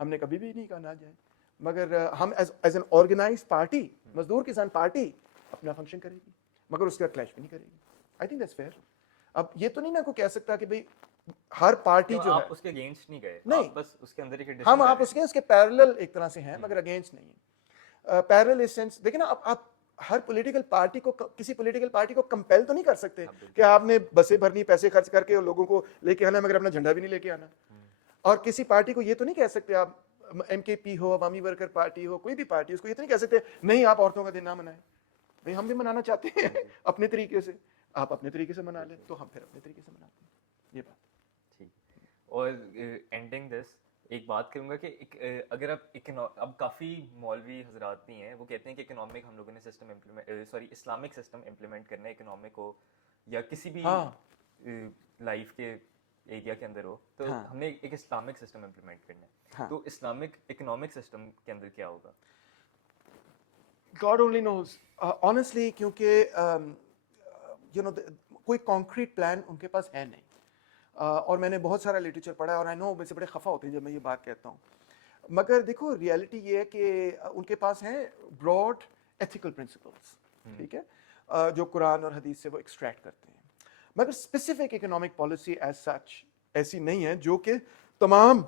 ہم نے کبھی بھی نہیں کہا نہ جائیں, مگر ہم as an organized party, مزدور کسان پارٹی اپنا فنکشن کرے گی, مگر اس کے بعد کلیش بھی نہیں کرے گی. I think that's fair. اب یہ تو نہیں نا کوئی کہہ سکتا کہ بھئی ہر پارٹی جو ہے, آپ اس کے اگینسٹ نہیں گئے, نہیں, بس اس کے اندر ایک ہم آپ اس کے پیرلل ایک طرح سے ہیں, مگر اگینسٹ نہیں ہیں. پیرلل اس سینس دیکھیں نا, آپ ہر پولیٹیکل پارٹی کو, کسی پولیٹیکل پارٹی کو کمپیل تو نہیں کر سکتے کہ آپ نے بسیں بھرنی, پیسے خرچ کر کے اور لوگوں کو لے کے آنا, مگر اپنا جھنڈا بھی نہیں لے کے آنا. اور کسی پارٹی کو یہ تو نہیں کہہ سکتے, آپ MKP ہو, عوامی ورکر پارٹی ہو, کوئی بھی پارٹی, اس کو یہ تو نہیں کہہ سکتے نہیں آپ عورتوں کا دن نہ منائیں. بھائی ہم بھی منانا چاہتے ہیں اپنے طریقے سے, آپ اپنے طریقے سے منا لیں, تو ہم پھر اپنے طریقے سے مناتے ہیں. یہ بات ٹھیک. اور اینڈنگ دس ایک بات کروں گا کہ اگر آپ اب کافی مولوی حضرات بھی ہیں, وہ کہتے ہیں کہ اکنامک ہم لوگوں نے سسٹم اسلامک سسٹم امپلیمنٹ کرنا ہے, اکنامک ہو یا کسی بھی لائف کے ایریا کے اندر ہو, تو ہم نے ایک اسلامک سسٹم امپلیمنٹ کرنا ہے. تو اسلامک اکنامک سسٹم کے اندر کیا ہوگا؟ God only knows. Honestly, کیونکہ کوئی کانکریٹ پلان ان کے پاس ہے نہیں. اور میں نے بہت سارا لٹریچر پڑھا ہے, اور آئی نو مجھ سے بڑے خفا ہوتے ہیں جب میں یہ بات کہتا ہوں, مگر دیکھو ریئلٹی یہ ہے کہ ان کے پاس ہیں براڈ ایتھیکل پرنسپلس, ٹھیک ہے, جو قرآن اور حدیث سے وہ ایکسٹریکٹ کرتے ہیں, مگر specific economic policy as such ایسی نہیں ہے جو کہ تمام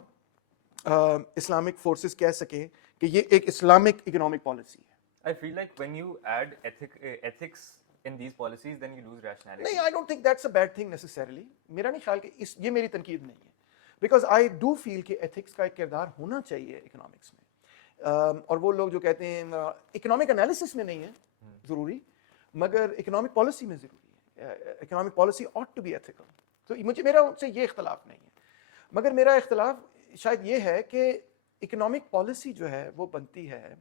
اسلامک فورسز کہہ سکیں کہ یہ ایک اسلامک اکنامک پالیسی ہے. I feel like when you add ethics in these policies, then you lose rationality. نہیں, I don't think that's a bad thing necessarily. میرا نہیں خیال کہ یہ میری تنقید نہیں ہے, because I do feel کہ ethics کا ایک کردار ہونا چاہیے اکنامکس میں. اور وہ لوگ جو کہتے ہیں اکنامک انالیسس میں نہیں ہے ضروری, مگر اکنامک پالیسی میں ضروری ہے. Economic policy ought to be ethical. تو میرا ان سے یہ اختلاف نہیں ہے, مگر میرا اختلاف شاید یہ ہے کہ اکنامک پالیسی جو ہے وہ بنتی ہے,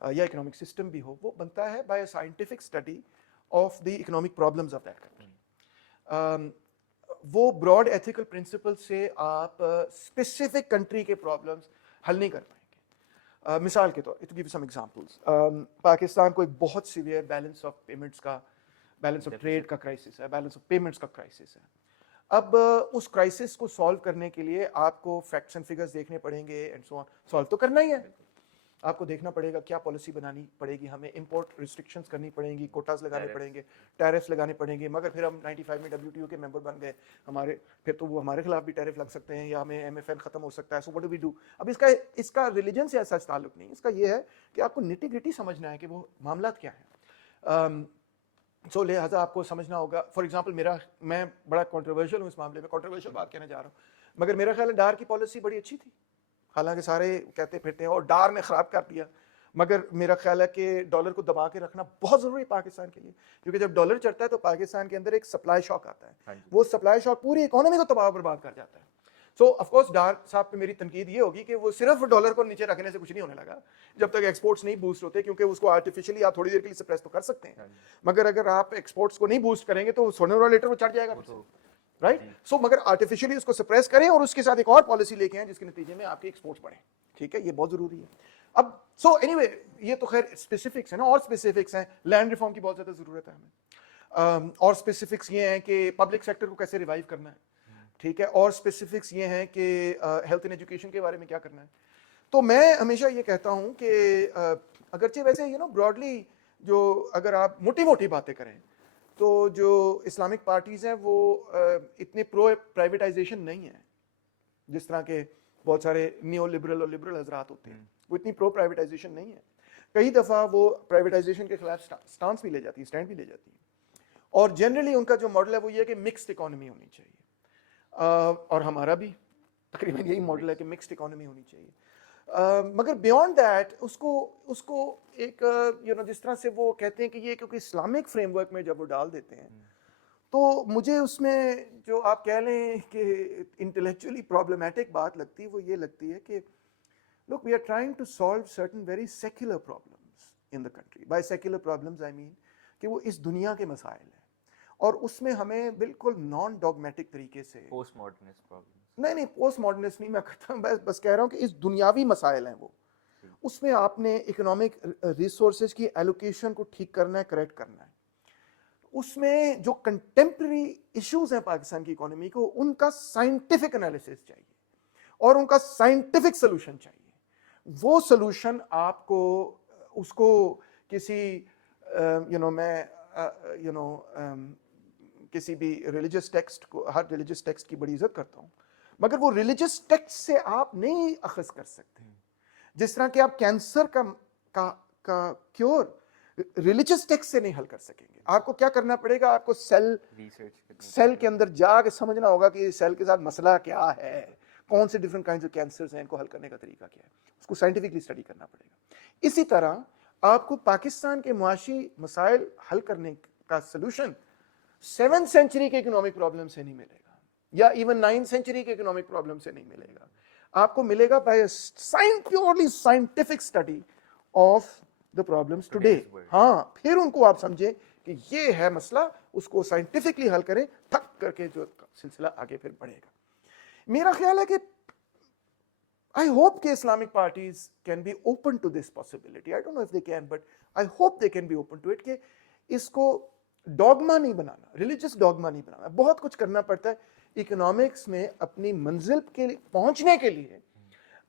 یا اکنامک سسٹم بھی ہو, وہ بنتا ہے by a scientific study of the economic problems of that country. وہ براڈ ایتھیکل پرنسپل سے آپ اسپیسیفک کنٹری کے پرابلمس حل نہیں کر پائیں مثال کے طور to give some examples, Pakistan کو ایک بہت سیویئر بیلنس آف پیمنٹس کا، بیلنس آف ٹریڈ کا کرائسس ہے، بیلنس آف پیمنٹس کا کرائسس ہے. اب اس کرائسس کو سالو کرنے کے لیے آپ کو فیکٹس اینڈ فگرز دیکھنے پڑیں گے اینڈ سو آن. سالو تو کرنا ہی ہے، آپ کو دیکھنا پڑے گا کیا پالیسی بنانی پڑے گی، ہمیں امپورٹ ریسٹرکشنز کرنی پڑیں گی، کوٹاز لگانے پڑیں گے، ٹیرفس لگانے پڑیں گے. مگر پھر ہم 95 میں WTO کے ممبر بن گئے، ہمارے پھر تو وہ ہمارے خلاف بھی ٹیرف لگ سکتے ہیں یا ہمیں MFN ختم ہو سکتا ہے. So what do we do? اب اس کا ریلیجن سے ایسا تعلق نہیں، اس کا یہ ہے کہ آپ کو نٹی گریٹی سمجھنا ہے کہ وہ معاملات کیا ہیں. سو لہٰذا آپ کو سمجھنا ہوگا. فار ایگزامپل میں بڑا کنٹروورشل ہوں اس معاملے میں، کنٹروورشل بات کہنے جا رہا ہوں، مگر میرا خیال ہے ڈار کی پالیسی بڑی اچھی تھی، حالانکہ سارے کہتے پھرتے ہیں اور ڈار نے خراب کر دیا. مگر میرا خیال ہے کہ ڈالر کو دبا کے رکھنا بہت ضروری ہے پاکستان کے لیے، کیونکہ جب ڈالر چڑھتا ہے تو پاکستان کے اندر ایک سپلائی شاک آتا ہے، وہ سپلائی شاک پوری اکانومی کو تباہ برباد کر جاتا ہے. سو آف کورس ڈار صاحب پہ میری تنقید یہ ہوگی کہ وہ صرف ڈالر کو نیچے رکھنے سے کچھ نہیں ہونے لگا جب تک ایکسپورٹس نہیں بوسٹ ہوتے، کیونکہ اس کو آرٹیفیشلی آپ تھوڑی دیر کے لیے سپریس تو کر سکتے ہیں، مگر اگر آپ ایکسپورٹس کو نہیں بوسٹ کریں گے تو سونے اور لیٹر وہ چڑھ جائے گا رائٹ. سو مگر آرٹیفیشلی اس کو سپریس کریں اور اس کے ساتھ ایک اور پالیسی لے کے آئیں جس کے نتیجے میں آپ کے ایکسپورٹس بڑھیں. ٹھیک ہے، یہ بہت ضروری ہے. اب سو اینی وے یہ تو خیر اسپیسیفکس ہیں نا، اور اسپیسیفکس ہیں لینڈ ریفارم کی بہت زیادہ ضرورت ہے ہمیں، اور اسپیسیفکس یہ ہیں کہ پبلک سیکٹر کو کیسے ریوائیو کرنا ہے. ٹھیک ہے، اور اسپیسیفکس یہ ہیں کہ ہیلتھ اینڈ ایجوکیشن کے بارے میں کیا کرنا ہے. تو میں ہمیشہ یہ کہتا ہوں کہ اگرچہ ویسے براڈلی جو اگر آپ موٹی موٹی باتیں کریں تو جو اسلامک پارٹیز ہیں وہ اتنے پرو پرائیویٹائزیشن نہیں ہیں جس طرح کے بہت سارے نیو لبرل اور لبرل حضرات ہوتے ہیں، وہ اتنی پرو پرائیویٹائزیشن نہیں ہے. کئی دفعہ وہ پرائیویٹائزیشن کے خلاف سٹانس بھی لے جاتی ہے، اسٹینڈ بھی لے جاتی ہے. اور جنرلی ان کا جو ماڈل ہے وہ یہ ہے کہ مکسڈ اکانومی ہونی چاہیے، اور ہمارا بھی تقریباً یہی ماڈل ہے کہ مکسڈ اکانومی ہونی چاہیے. مگر بیونڈ دیٹ اس کو ایک جس طرح سے وہ کہتے ہیں کہ یہ کیونکہ اسلامک فریم ورک میں جب وہ ڈال دیتے ہیں تو مجھے اس میں جو آپ کہہ لیں کہ انٹلیکچولی پرابلمیٹک بات لگتی ہے وہ یہ لگتی ہے کہ look we are trying to solve certain very secular problems in the country. by secular problems I mean کہ وہ اس دنیا کے مسائل ہیں اور اس میں ہمیں بالکل نان ڈوگمیٹک طریقے سے پوسٹ ماڈرنسٹ پرابلم نہیں پوسٹ ماڈرنسٹ نہیں میں کرتا ہوں، بس کہہ رہا ہوں کہ اس دنیاوی مسائل ہیں وہ، اس میں آپ نے اکنامک ریسورسز کی ایلوکیشن کو ٹھیک کرنا ہے، کریکٹ کرنا ہے. اس میں جو کنٹمپرری ایشوز ہیں پاکستان کی اکانومی کو ان کا سائنٹیفک انالیسس چاہیے اور ان کا سائنٹیفک سلوشن چاہیے. وہ سلوشن آپ کو اس کو کسی کسی بھی ریلیجس ٹیکسٹ کو، ہر ریلیجس ٹیکسٹ کی بڑی عزت کرتا ہوں، مگر وہ ریلیجس ٹیکسٹ سے آپ نہیں اخذ کر سکتے. جس طرح کہ آپ کینسر کا کیور ریلیجس ٹیکسٹ سے نہیں حل کر سکیں گے. آپ کو کیا کرنا پڑے گا؟ آپ کو سیل کے اندر جا کے سمجھنا ہوگا کہ سیل کے ساتھ مسئلہ کیا ہے، کون سے ڈفرنٹ کائنڈز آف کینسرز ہیں، ان کو حل کرنے کا طریقہ کیا ہے، اس کو سائنٹیفکلی اسٹڈی کرنا پڑے گا. اسی طرح آپ کو پاکستان کے معاشی مسائل حل کرنے کا سلوشن 7th سینچری کے اکنامک پرابلم سے نہیں ملے گا یا ایون 9th سینچری کے اکنامک پرابلم سے نہیں ملے گا. آپ کو ملے گا by purely scientific study of the problems today. ہاں، پھر ان کو آپ سمجھیں کہ یہ ہے مسئلہ، اس کو سائنٹیفکلی حل کریں، ٹھک کر کے جو سلسلہ آگے پھر بڑھے گا. میرا خیال ہے کہ I hope کہ Islamic parties can be open to this possibility. I don't know if they can, but I hope they can be open to it کہ اس کو ڈوگما نہیں بنانا، ریلیجس ڈوگما نہیں بنانا. بہت کچھ کرنا پڑتا ہے اکنامکس میں اپنی منزل کے پہنچنے کے لیے.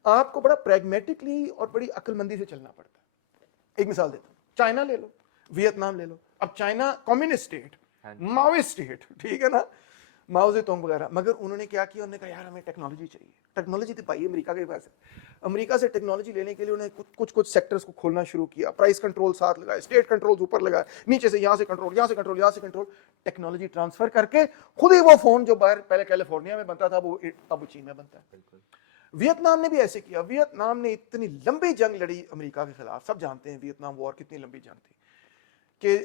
آپ کو بڑا پریگمیٹکلی اور بڑی عقل مندی سے چلنا پڑتا ہے. ایک مثال دیتا ہوں، چائنا لے لو، ویتنام لے لو. اب چائنا کمیونسٹ اسٹیٹ، ماوسٹ اسٹیٹ، ٹھیک ہے نا، ماؤ زے تونگ وغیرہ، مگر انہوں نے کیا کیا؟ انہوں نے کہا یار ہمیں ٹیکنالوجی چاہیے. ٹیکنالوجی تو پائی امریکہ کے پاس ہے. امریکہ سے ٹیکنالوجی لینے کے لیے انہوں نے کچھ سیکٹرز کو کھولنا شروع کیا، پرائس کنٹرول ساتھ لگائے، اسٹیٹ کنٹرول اوپر لگائے، نیچے سے یہاں سے کنٹرول، یہاں سے کنٹرول، یہاں سے کنٹرول، ٹیکنالوجی ٹرانسفر کر کے خود ہی وہ فون جو باہر پہلے کیلیفورنیا میں بنتا تھا وہ اب چین میں بنتا ہے. بالکل. ویتنام نے بھی ایسے کیا. ویتنام نے اتنی لمبی جنگ لڑی امریکہ کے خلاف، سب جانتے ہیں ویتنام وار کتنی لمبی جنگ تھی کہ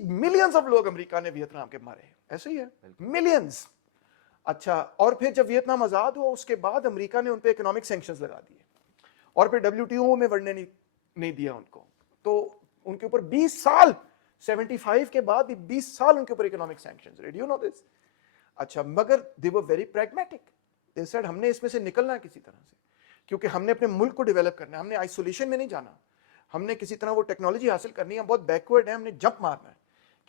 ملینز آف لوگ امریکہ نے ویتنام کے مارے. ایسے ہی ہے، ملینز. اچھا، اور پھر جب ویتنام آزاد ہوا اس کے بعد امریکہ نے ان پہ اکنامک سینکشنز لگا دیے اور پھر WTO میں بڑھنے نہیں دیا ان کو. تو ان کے اوپر 20 سال 75 کے بعد بھی 20 سال ان کے اوپر اکنامک سینکشنز رہے. Do you know this? اچھا، مگر they were very pragmatic. They said ہم نے اس میں سے نکلنا ہے کسی طرح سے، क्योंकि हमने अपने मुल्क को डेवलप करना है, हमने आइसोलेशन में नहीं जाना, हमने किसी तरह वो टेक्नोलॉजी हासिल करनी है, हम बहुत बैकवर्ड है, हमने जंप मारना है,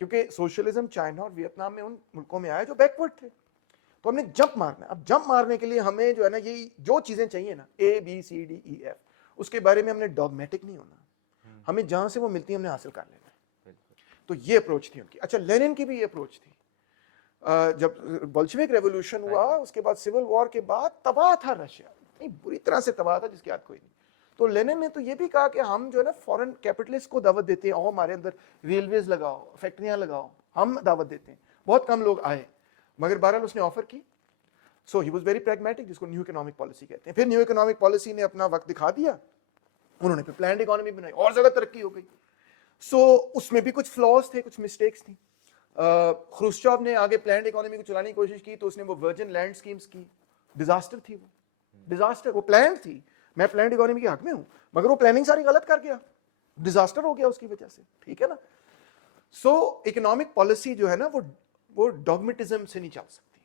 क्योंकि सोशलिज्म चाइना और वियतनाम में उन मुल्कों में आया जो बैकवर्ड थे, तो हमने जंप मारना है। अब जंप मारने के लिए हमें जो है ना ये जो चीजें चाहिए ना ABCDEF, उसके बारे में हमने डॉगमेटिक नहीं होना, हमें जहां से वो मिलती है हमने हासिल कर लेना है। तो ये अप्रोच थी उनकी। अच्छा, लेनिन की भी ये अप्रोच थी। जब बोल्शेविक रेवोल्यूशन हुआ उसके बाद सिविल वॉर के बाद तबाह था रशिया, इतनी बुरी तरह से तबाह था जिसकी याद कोई नहीं। तो लेनिन ने तो ये भी कहा कि हम जो है ना फॉरेन कैपिटलिस्ट को दावत देते हैं, और हमारे अंदर रेलवेज लगाओ, फैक्ट्रियां लगाओ, हम दावत देते हैं। बहुत कम लोग आए, मगर बहरहाल उसने ऑफर की। सो ही वाज वेरी प्रैग्मेटिक, जिसको न्यू इकोनॉमिक पॉलिसी कहते हैं। फिर न्यू इकोनॉमिक पॉलिसी ने अपना वक्त दिखा दिया, उन्होंने फिर प्लान्ड इकोनॉमी बनाई, और ज्यादा तरक्की हो गई। सो उसमें भी कुछ फ्लॉज थे, कुछ मिस्टेक्स थी। ख्रुश्चोव ने आगे प्लान्ड इकोनॉमी को चलाने की कोशिश की, तो उसने वो वर्जिन लैंड स्कीम्स की, डिजास्टर थी वो, डिजास्टर। वो प्लान थी, मैं प्लान्ड इकोनॉमी के हक में हूं, मगर वो प्लानिंग सारी गलत कर गया, डिजास्टर हो गया उसकी वजह से, ठीक है ना। सो इकोनॉमिक पॉलिसी जो है ना वो डॉगमेटिज्म से नहीं चल सकती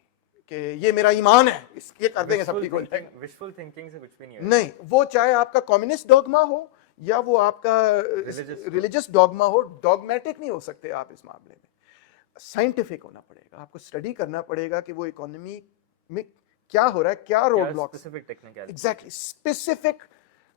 कि ये मेरा ईमान है, ये कर देंगे सब ठीक हो जाएगा। विशफुल थिंकिंग से कुछ भी नहीं नहीं, वो चाहे आपका कम्युनिस्ट डॉगमा हो या वो आपका रिलीजियस डॉगमा हो, डॉगमेटिक नहीं हो सकते आप इस मामले में। साइंटिफिक होना पड़ेगा, आपको स्टडी करना पड़ेगा कि वो इकोनॉमी में क्या हो रहा है, क्या road block, specific technical, exactly specific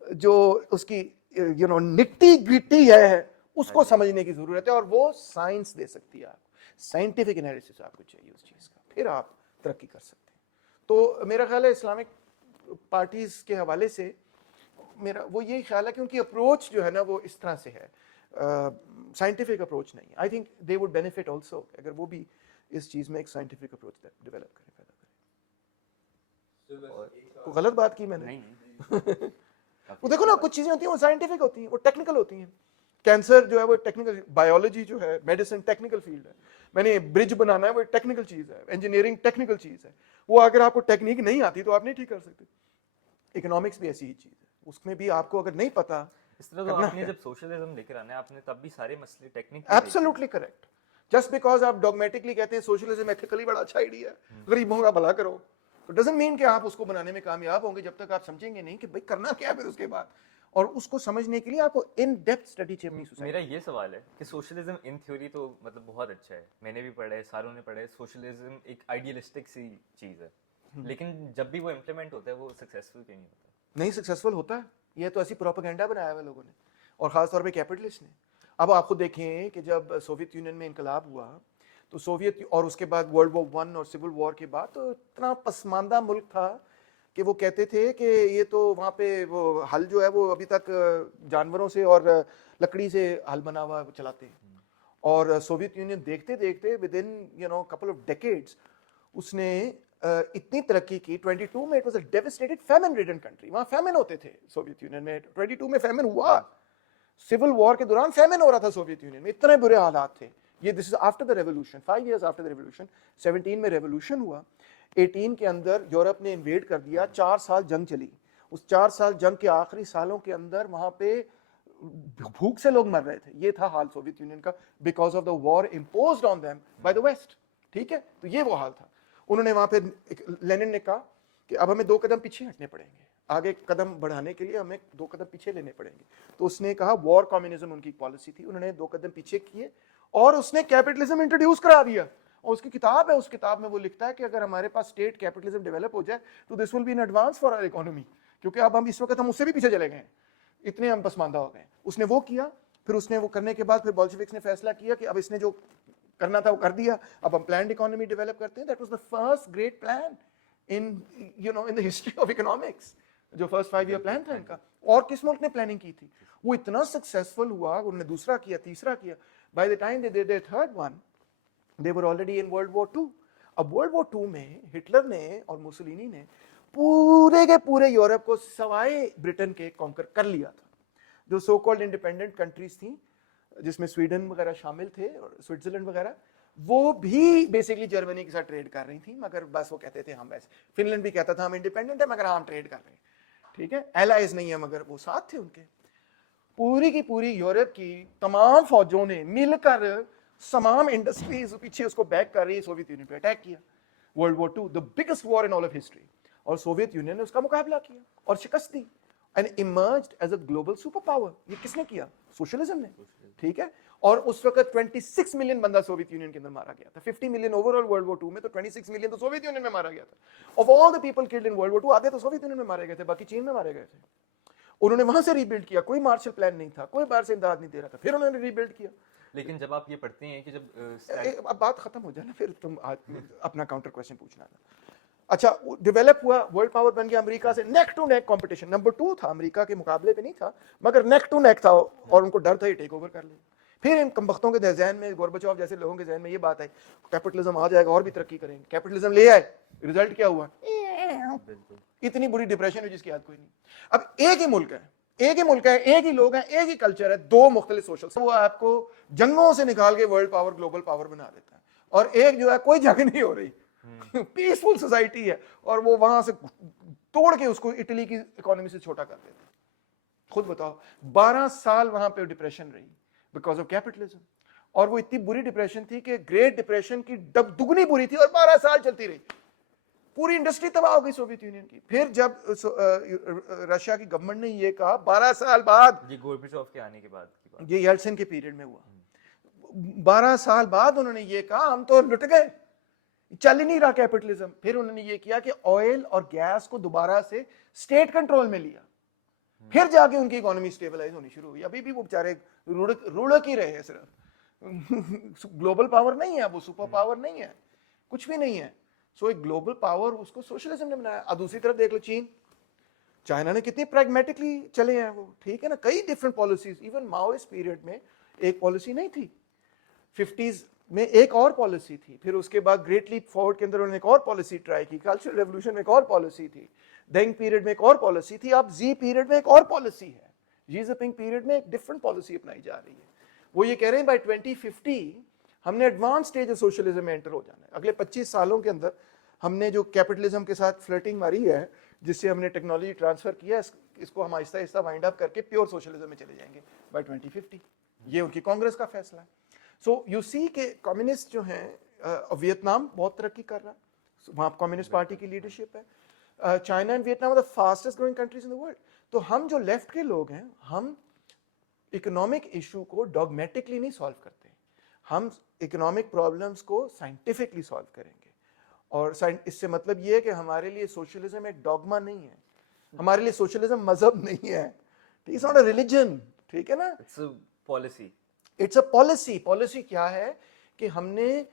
जो उसकी निट्टी ग्रिटी है उसको समझने की जरूरत है, और वो साइंस दे सकती है आपको, साइंटिफिक एनालिसिस आपको चाहिए उस चीज का, फिर आप तरक्की कर सकते हैं। तो मेरा ख्याल है इस्लामिक पार्टीज के हवाले से मेरा वो यही ख्याल है कि उनकी अप्रोच जो है ना वो इस तरह से है, साइंटिफिक अप्रोच नहीं। I think they would benefit also अगर वो भी इस चीज में एक साइंटिफिक अप्रोच डेवलप करें, पैदा करें। तो गलत बात की मैंने नहीं। वो देखो ना, कुछ चीजें होती हैं वो साइंटिफिक होती हैं, वो टेक्निकल होती हैं। कैंसर जो है वो टेक्निकल, बायोलॉजी जो है, मेडिसिन टेक्निकल फील्ड है, मैंने ब्रिज बनाना है वो टेक्निकल चीज है, इंजीनियरिंग टेक्निकल चीज है। वो अगर आपको टेक्निक नहीं आती तो आप नहीं ठीक कर सकते। इकोनॉमिक्स भी ऐसी ही चीज है, उसमें भी आपको अगर नहीं पता, इस तरह तो आपने जब सोशलिज्म लेकर आना है आपने तब भी सारे मसले technique absolutely correct. Just because आप डॉगमेटिकली कहते हैं सोशलिज्म एथिकली बड़ा अच्छा आइडिया है, गरीबों का भला करो, तो डजंट मीन कि आप उसको बनाने में कामयाब होंगे जब तक आप समझेंगे नहीं कि भाई करना क्या है फिर उसके बाद। और उसको समझने के लिए आपको इन डेप्थ स्टडी चाहिए अपनी सोसाइटी। मेरा ये सवाल है कि सोशलिज्म इन थ्योरी तो मतलब बहुत अच्छा है, मैंने भी पढ़ा है, सारों ने पढ़ा है, सोशलिज्म एक आइडियलिस्टिक सी चीज है, लेकिन जब भी वो इम्प्लीमेंट होता है वो सक्सेसफुल क्यों नहीं होता? नहीं सक्सेसफुल होता है, ये तो ऐसी प्रोपेगेंडा बनाया हुआ लोगों ने, और खासतौर पे कैपिटलिस्ट ने। अब आप खुद देखें कि जब सोवियत यूनियन में इनकलाब हुआ तो सोवियत, और उसके बाद वर्ल्ड वॉर 1 और सिविल वॉर के बाद, तो इतना पसमानदा मुल्क था कि वो कहते थे कि ये तो वहाँ पे वो हल जो है वो अभी तक जानवरों से और लकड़ी से हल बना हुआ चलाते हैं। और सोवियत यूनियन देखते देखते with in couple of decades उसने इतनी तरक्की की। 22 में it was a devastated famine ridden country, वहाँ फैमिन होते थे सोवियत यूनियन में, 22 में फैमिन हुआ, सिविल वॉर के दौरान फैमिन हो रहा था सोवियत यूनियन में, इतने बुरे हालात थे। ये this is after the revolution, 5 years after the revolution. 17 में रेवोल्यूशन हुआ, 18 के अंदर यूरोप ने इन्वेड कर दिया, 4 साल जंग चली। उस 4 साल जंग के आखिरी सालों के अंदर वहां पे भूख से लोग मर रहे थे, ये था हाल सोवियत यूनियन का, because of the war imposed on them by the West. ठीक है, तो ये वो हाल था। उन्होंने वहां पे, लेनिन ने कहा कि अब हमें 2 कदम पीछे हटने पड़ेंगे, आगे कदम बढ़ाने के लिए हमें 2 कदम पीछे लेने पड़ेंगे। तो उसने कहा, वॉर कम्युनिज्म उनकी पॉलिसी थी, उन्होंने 2 कदम पीछे किए और उसने कैपिटलिज्म इंट्रोड्यूस करा दिया। और उसकी किताब है, उस किताब में वो लिखता है कि अगर हमारे पास स्टेट कैपिटलिज्म डेवलप हो जाए तो this will be in advance for our economy, क्योंकि अब हम इस वक्त हम उससे भी पीछे चले गए, इतने हम पसमानदा हो गए। उसने वो किया, फिर उसने वो करने के बाद फिर बोल्शेविक्स ने फैसला किया कि अब इसने जो करना था वो कर दिया, अब हम प्लान्ड इकोनॉमी डेवलप करते हैं। That was the first great plan in in the history of economics, जो फर्स्ट 5 ईयर प्लान था इनका। और किस मुल्क ने प्लानिंग की थी? वो इतना सक्सेसफुल हुआ, उन्होंने दूसरा किया, तीसरा किया। By the time they did there third one, they were already in World War II। अब World War II में हिटलर ने और मुसोलिनी ने पूरे के पूरे यूरोप को सवाए ब्रिटेन के कॉन्कर कर लिया था। जो सो कॉल्ड इंडिपेंडेंट कंट्रीज थी, जिसमें स्वीडन वगैरह शामिल थे और स्विट्जरलैंड वगैरह, वो भी बेसिकली जर्मनी के साथ ट्रेड कर रही थी, मगर बस वो कहते थे हम वैसे, फिनलैंड भी कहता था हम इंडिपेंडेंट है मगर हम ट्रेड कर रहे हैं, ठीक है, एलाइज नहीं है, मगर वो साथ थे उनके। पूरी की पूरी यूरोप की तमाम फौजों ने मिलकर तमाम इंडस्ट्रीज पीछे उसको बैक कर रही है, सोवियत यूनियन पे अटैक किया। World war 2 the biggest war in all of history. और सोवियत यूनियन ने उसका मुकाबला किया और शिकस्त दी and emerged as a global super power. ये किसने किया? सोशलिज्म ने, ठीक है। और उस वक्त 26 मिलियन बंदा सोवियत यूनियन के अंदर मारा गया था। 50 मिलियन ओवरऑल वर्ल्ड वॉर 2 में, तो 26 मिलियन तो सोवियत यूनियन में मारा गया था। Of all the people killed in world war 2 आधे तो सोवियत यूनियन में मारे गए थे, बाकी चीन में मारे गए थे। उन्होंने वहां से रीबिल्ड किया, कोई मार्शल प्लान नहीं था, कोई बाहर से इमदाद नहीं दे रहा था, फिर उन्होंने रीबिल्ड किया। लेकिन जब आप ये पढ़ते हैं कि जब अब बात खत्म हो जाए ना, फिर तुम अपना काउंटर क्वेश्चन पूछना था। अच्छा, डेवलप हुआ, वर्ल्ड पावर बन गया, अमेरिका से neck to neck competition, number 2 था, अमेरिका के मुकाबले पे नहीं था, मगर नेक टू नेक था, और उनको डर था ये टेक ओवर कर ले। फिर इन कमबख्तों के जहन में, गोरबाचोव जैसे लोगों के जहन में ये बात आई, कैपिटलिज्म आ जाएगा और भी तरक्की करेंगे। कैपिटलिज्म ले आए, रिजल्ट क्या हुआ? इतनी बुरी डिप्रेशन है जिसकी याद कोई नहीं। अब एक ही मुल्क है, एक ही मुल्क है, एक ही लोग हैं, एक ही कल्चर है, दो मुख्तलिफ सोशल, वो आपको जंगों से निकाल के वर्ल्ड पावर, ग्लोबल पावर बना देता है। और एक जो है कोई जंग नहीं हो रही, पीसफुल सोसाइटी है, और वो वहां से तोड़ के उसको इटली की इकोनॉमी से छोटा कर देता है। खुद बताओ, 12 साल वहां पे डिप्रेशन रही बिकॉज ऑफ कैपिटलिज्म, और वो इतनी बुरी डिप्रेशन थी कि ग्रेट डिप्रेशन की दुगनी बुरी थी, और 12 साल चलती रही। पूरी इंडस्ट्री तबाह हो गई सोवियत यूनियन की। फिर जब रशिया की गवर्नमेंट ने ये कहा 12 साल बाद, ये गोर्बाचोव के आने के बाद की बात, ये येल्सिन के पीरियड में हुआ, 12 साल बाद उन्होंने ये कहा हम तो लुट गए, चल ही नहीं रहा कैपिटलिज्म। फिर उन्होंने ये किया कि ऑयल और गैस को दोबारा से स्टेट कंट्रोल में लिया, फिर जाके उनकी इकोनॉमी स्टेबलाइज होनी शुरू हुई। अभी भी वो बेचारे रुड़क ही रहे हैं सिर्फ। ग्लोबल पावर नहीं है, वो सुपर पावर नहीं है, कुछ भी नहीं है। सो एक ग्लोबल पावर उसको सोशलिज्म ने बनाया। अब दूसरी तरफ देख लो चीन, चाइना ने कितनी प्रैग्मेटिकली चले हैं वो, ठीक है ना, कई different policies. Even Maoist period में एक पॉलिसी नहीं थी, 50s में एक और पॉलिसी थी, फिर उसके बाद ग्रेट लीप फॉरवर्ड के अंदर उन्होंने एक और पॉलिसी ट्राई की, कल्चरल रेवोल्यूशन में एक और पॉलिसी थी, डेंग पीरियड में एक और पॉलिसी थी, अब जी पीरियड में एक और पॉलिसी है, जी जिनपिंग पीरियड में एक डिफरेंट पॉलिसी अपनाई जा रही है। वो ये कह रहे हैं बाय 2050 हमने एडवांस स्टेज ऑफ सोशलिज्म में एंटर हो जाना है। अगले 25 सालों के अंदर हमने जो कैपिटलिज्म के साथ फ्लर्टिंग मारी है, जिससे हमने टेक्नोलॉजी ट्रांसफर किया, इसको हम आहिस्ता आहिस्ता वाइंड अप करके प्योर सोशलिज्म में चले जाएंगे बाय 2050। ये उनकी कांग्रेस का फैसला है। सो यू सी के कम्युनिस्ट जो हैं, वियतनाम बहुत तरक्की कर रहा है, वहाँ कम्युनिस्ट पार्टी की लीडरशिप है। China and Vietnam are the fastest growing countries in the world. तो हम जो लेफ्ट के लोग हैं, हम इकोनॉमिक इशू को डॉगमेटिकली नहीं सॉल्व करते, हम इकोनॉमिक प्रॉब्लम्स को साइंटिफिकली सॉल्व करेंगे। और इससे मतलब ये है कि हमारे लिए सोशलिज्म एक डॉगमा नहीं है, हमारे लिए सोशलिज्म मजहब नहीं है, इट्स नॉट अ रिलीजन, ठीक है ना, it's a policy. It's a policy. Policy क्या है कि हमने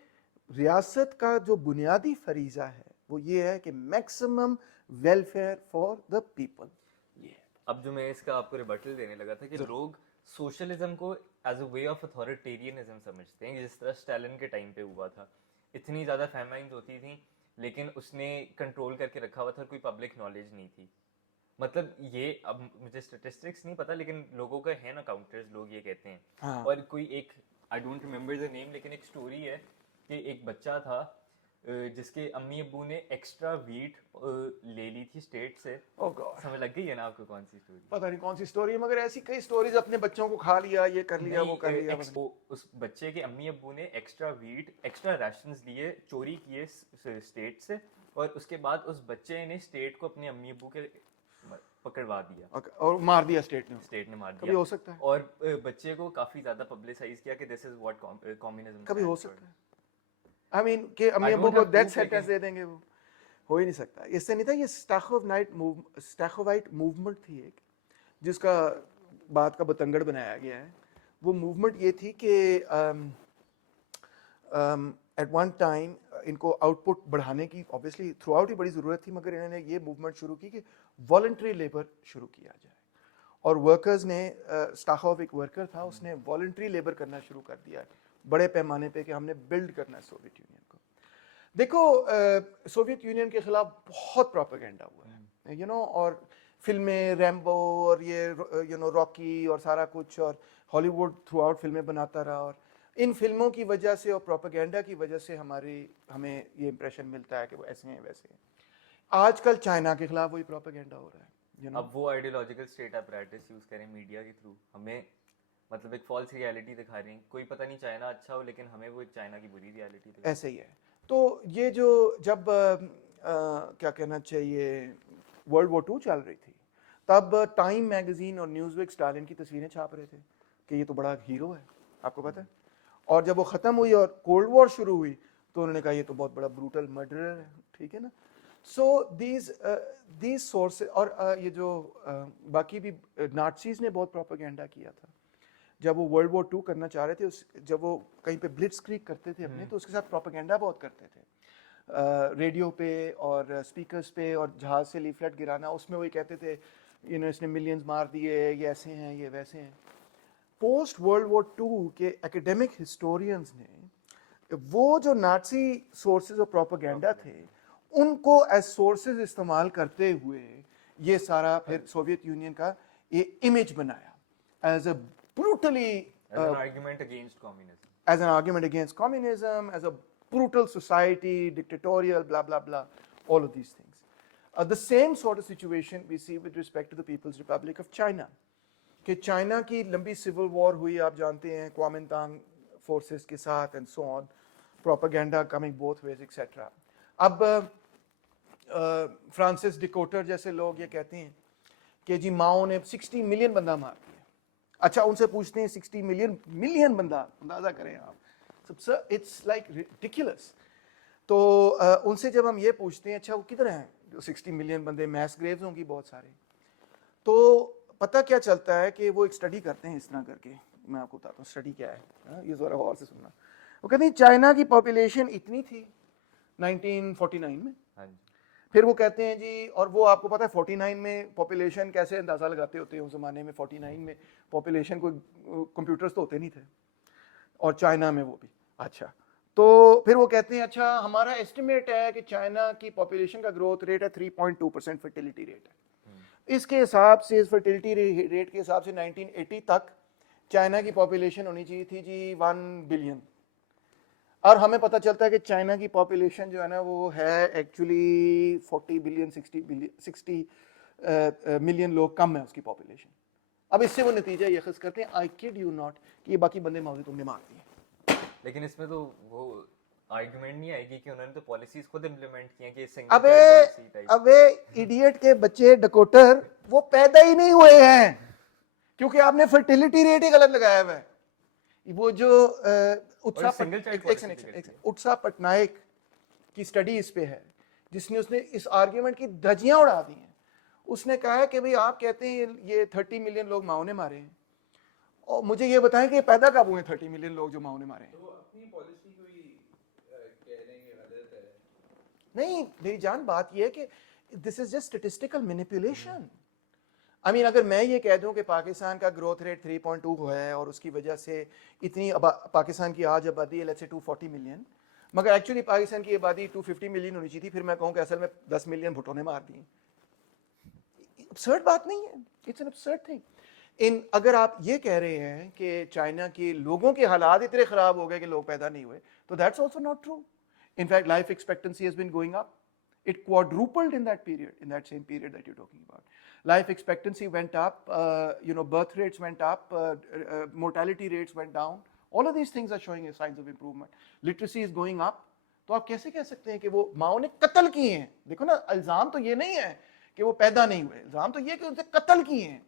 रियासत का जो बुनियादी फरीजा है वो ये है कि maximum welfare for the people. ये अब जो मैं इसका आपको रिबटल देने लगा था कि लोग सोशलिज्म को as a way of authoritarianism समझते हैं, जिस तरह स्टालिन के टाइम पे हुआ था। इतनी ज़्यादा फैमाइन्स होती थी, लेकिन उसने कंट्रोल करके रखा हुआ था, कोई पब्लिक नॉलेज नहीं थी। मतलब ये, अब मुझे स्टेटिस्टिक्स नहीं पता, लेकिन लोगों का है ना, काउंटर्स, लोग ये कहते हैं। हाँ। और कोई एक, I don't remember the name, लेकिन एक स्टोरी है कि एक बच्चा था जिसके अम्मी अब्बू ने एक्स्ट्रा वीट ले ली थी स्टेट से। Oh God. समझ लग गई है ना आपको कौन सी स्टोरी? पता नहीं कौन सी स्टोरी है, मगर ऐसी कई स्टोरीज, अपने बच्चों को खा लिया, ये कर लिया, वो कर लिया। उस बच्चे के अम्मी अब्बू ने एक्स्ट्रा वीट, एक्स्ट्रा राशंस लिए, चोरी किए स्टेट से, और उसके बाद उस बच्चे ने स्टेट को अपने अम्मी अब्बू के पकड़वा दिया और मार दिया स्टेट ने मार दिया। कभी हो सकता है। और बच्चे को काफी ज्यादा पब्लिसाइज किया कि दिस इज व्हाट कम्युनिज्म। कभी हो सकता है, आई मीन कि अम्मी अब्बू को डेथ सेंटेंस दे देंगे, वो हो ही नहीं सकता। इससे नहीं था, ये स्टैखोवाइट मूवमेंट थी एक, जिसका बात का बतंगड़ बनाया गया है। वो मूवमेंट ये थी कि एट वन टाइम इनको आउटपुट बढ़ाने की ऑब्वियसली थ्रू आउट ही बड़ी ज़रूरत थी, मगर इन्होंने ये मूवमेंट शुरू की कि वॉलंटरी लेबर शुरू किया जाए। और वर्कर्स ने, स्टाखोव एक वर्कर था, उसने वॉलंटरी लेबर करना शुरू कर दिया बड़े पैमाने पे कि हमने बिल्ड करना है सोवियत यूनियन को। देखो, सोवियत यूनियन के खिलाफ बहुत प्रोपेगेंडा हुआ है, यू नो, और फिल्में, रैम्बो और ये यू नो रॉकी और सारा कुछ, और हॉलीवुड थ्रू आउट फिल्में बनाता रहा, और इन फिल्मों की वजह से और प्रोपेगेंडा की वजह से हमें ये इंप्रेशन मिलता है कि वो ऐसे हैं वैसे हैं। आजकल चाइना के खिलाफ वही प्रोपेगेंडा हो रहा है, you know? अब वो आइडियोलॉजिकल स्टेट अपैरेटस यूज करें मीडिया के थ्रू, हमें मतलब एक फॉल्स रियलिटी दिखा रहे हैं। कोई पता नहीं चाइना अच्छा हो, लेकिन हमें वो चाइना की बुरी रियलिटी दिखा। ऐसे ही है। तो ये जो जब क्या कहना चाहिए, वर्ल्ड वॉर 2 चल रही थी, तब टाइम मैगजीन और न्यूज़वीक स्टालिन की तस्वीरें छाप रहे थे कि ये तो बड़ा हीरो है, आपको पता है। और जब वो ख़त्म हुई और कोल्ड वॉर शुरू हुई तो उन्होंने कहा ये तो बहुत बड़ा ब्रूटल मर्डरर है, ठीक है ना। सो दीज सोर्सेज, और ये जो बाकी भी नाज़ीज़ ने बहुत प्रोपेगेंडा किया था जब वो वर्ल्ड वॉर 2 करना चाह रहे थे। जब वो कहीं पे ब्लिट्सक्रीग करते थे अपने, तो उसके साथ प्रोपेगेंडा बहुत करते थे, रेडियो पे और स्पीकर्स पे, और जहाज से लीफलेट गिराना, उसमें वही कहते थे यू नो इसने मिलियंस मार दिए, ये ऐसे हैं, ये वैसे हैं। पोस्ट वर्ल्ड वॉर 2 के एकेडमिक हिस्टोरियंस ने वो जो नाज़ी सोर्सेज ऑफ प्रोपेगेंडा थे उनको एज सोर्सेज इस्तेमाल करते हुए ये सारा फिर सोवियत यूनियन का ये इमेज बनाया as a brutally as an argument against communism. as an argument against communism, as a brutal society, dictatorial, blah blah blah, all of these things. The same sort of situation we see with respect to the People's Republic of China. कि China की लंबी civil war हुई, आप जानते हैं, क्वामिंतांग forces के साथ and so on, propaganda coming both ways etcetera. अब फ्रांसिस डिकोटर जैसे लोग ये कहते हैं कि जी माओ ने 60 मिलियन बंदा मार दिया। अच्छा, उनसे पूछते हैं 60 मिलियन बंदा, अंदाजा करें आप, इट्स लाइक रिडिकुलस। तो उनसे जब हम ये पूछते हैं अच्छा वो किधर हैं जो 60 मिलियन बंदे, मैस ग्रेव्स होंगी बहुत सारे, तो पता क्या चलता है कि वो एक स्टडी करते हैं इस तरह करके, मैं आपको बताता हूँ स्टडी क्या है, ये ज़रा गौर से सुनना। वो कहते हैं चाइना की पॉपुलेशन इतनी थी 1949 में, हाँ जी। फिर वो कहते हैं जी, और वो आपको पता है 49 में पॉपुलेशन कैसे अंदाज़ा लगाते होते हैं उस ज़माने में, 49 में पॉपुलेशन कोई कंप्यूटर्स तो होते नहीं थे, और चाइना में वो भी। अच्छा, तो फिर वो कहते हैं अच्छा हमारा एस्टिमेट है कि चाइना की पॉपुलेशन का ग्रोथ रेट है 3.2% फर्टिलिटी रेट है। इसके हिसाब से, इस फर्टिलिटी रेट के हिसाब से 1980 तक चाइना की पॉपुलेशन होनी चाहिए थी जी 1 बिलियन, और हमें पता चलता है कि चाइना की पॉपुलेशन जो है ना वो है एक्चुअली 40 बिलियन, 60 मिलियन लोग कम है उसकी पॉपुलेशन। अब इससे वो नतीजा ये खस करते हैं, आई किड यू नॉट, कि ये बाकी बंदे मौजूद तुमने मार दिए। लेकिन इसमें तो वो आर्गुमेंट नहीं आएगी कि उन्होंने तो पॉलिसीज खुद इंप्लीमेंट की हैं कि अबे इडियट के बच्चे डकोटर, वो पैदा ही नहीं हुए हैं क्योंकि आपने फर्टिलिटी रेट ही गलत लगाया हुआ है। वो जो उत्साह पटनायक की स्टडी इस पे है, जिसने उसने इस आर्ग्यूमेंट की धज्जियां उड़ा दी हैं। उसने कहा है कि भाई आप कहते हैं ये 30 मिलियन लोग माओ ने मारे हैं, और मुझे ये बताएं कि ये पैदा कब हुए 30 मिलियन लोग जो माओ ने मारे हैं। तो अपनी पॉलिसी कोई कह रहे हैं गलत है? नहीं मेरी जान, बात ये है कि this is just statistical manipulation. I mean अगर मैं ये कह दूं कि पाकिस्तान का ग्रोथ रेट 3.2 है और उसकी वजह से इतनी पाकिस्तान की आज आबादी है लेट्स से 240 मिलियन, मगर एक्चुअली पाकिस्तान की आबादी 250 मिलियन होनी चाहिए थी, फिर मैं कहूं कि असल में 10 मिलियन भुट्टो ने मार दी। absurd बात नहीं है, इट्स एन absurd थिंग। अगर आप ये कह रहे हैं कि चाइना के लोगों के हालात इतने खराब हो गए कि लोग पैदा नहीं हुए, तो that's also not true. In fact life expectancy has been going up, it quadrupled in that period, in that same period that you're talking about. Life expectancy went up, birth rates went up, mortality rates went down. All of these things are showing signs of improvement. Literacy is going up. तो आप कैसे कह सकते हैं कि वो माओ ने कत्ल किए हैं? देखो ना, इल्जाम तो ये नहीं है कि वो पैदा नहीं हुए, इल्जाम तो ये कि उनसे कत्ल किए हैं।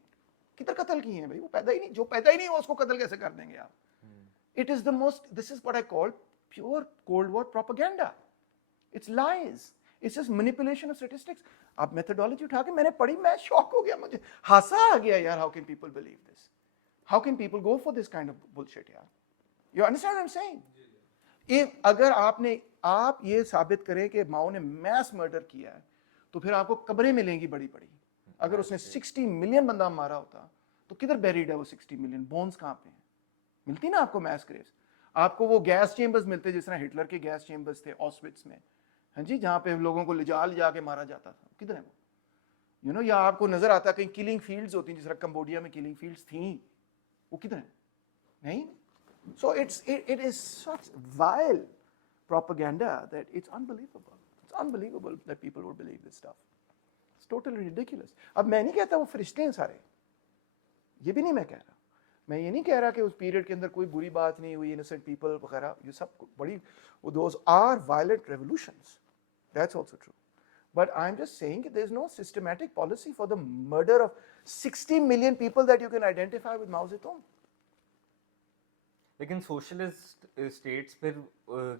किधर कत्ल किए हैं भाई? वो पैदा ही नहीं, जो पैदा ही नहीं हुआ उसको कत्ल कैसे कर देंगे आप? It is the most, this is what I call pure Cold War propaganda. It's lies. It's just manipulation of statistics. आप methodology उठा के मैंने पढ़ी, मैं शॉक हो गया, मुझे हंसा आ गया यार। How can people believe this? How can people go for this kind of bullshit यार? You understand what I'm saying? If अगर आप ये साबित करें कि माओ ने mass murder किया है, तो फिर आपको कब्रें मिलेंगी बड़ी बड़ी। अगर उसने 60 मिलियन बंदा मारा होता तो किधर बेरीड है वो 60 मिलियन? बोन्स कहाँ पे हैं? मिलती ना आपको mass graves? आपको वो गैस चेम्बर्स मिलते जिस तरह हिटलर के गैस चेम्बर्स थे ऑस्विट्स में, हाँ जी, जहाँ पे लोगों को ले जा के मारा जाता था। किधर है वो? या आपको नजर आता है कहीं किलिंग फील्ड्स होती हैं, जिस तरह कंबोडिया में किलिंग फील्ड्स थी, वो किधर है? नहीं। So it is such while propaganda that it's unbelievable that people would believe this stuff. It's totally ridiculous. अब मैं नहीं कहता वो फरिश्ते हैं सारे, ये भी नहीं मैं कह रहा। मैं ये नहीं कह रहा कि उस पीरियड के अंदर कोई बुरी बात नहीं हुई, इनोसेंट पीपल वगैरह, ये सब बड़ी, those are violent revolutions, that's also true. But I'm just saying that there's no systematic policy for the murder of 60 million people that you can identify with Mao Zedong. लेकिन socialist states फिर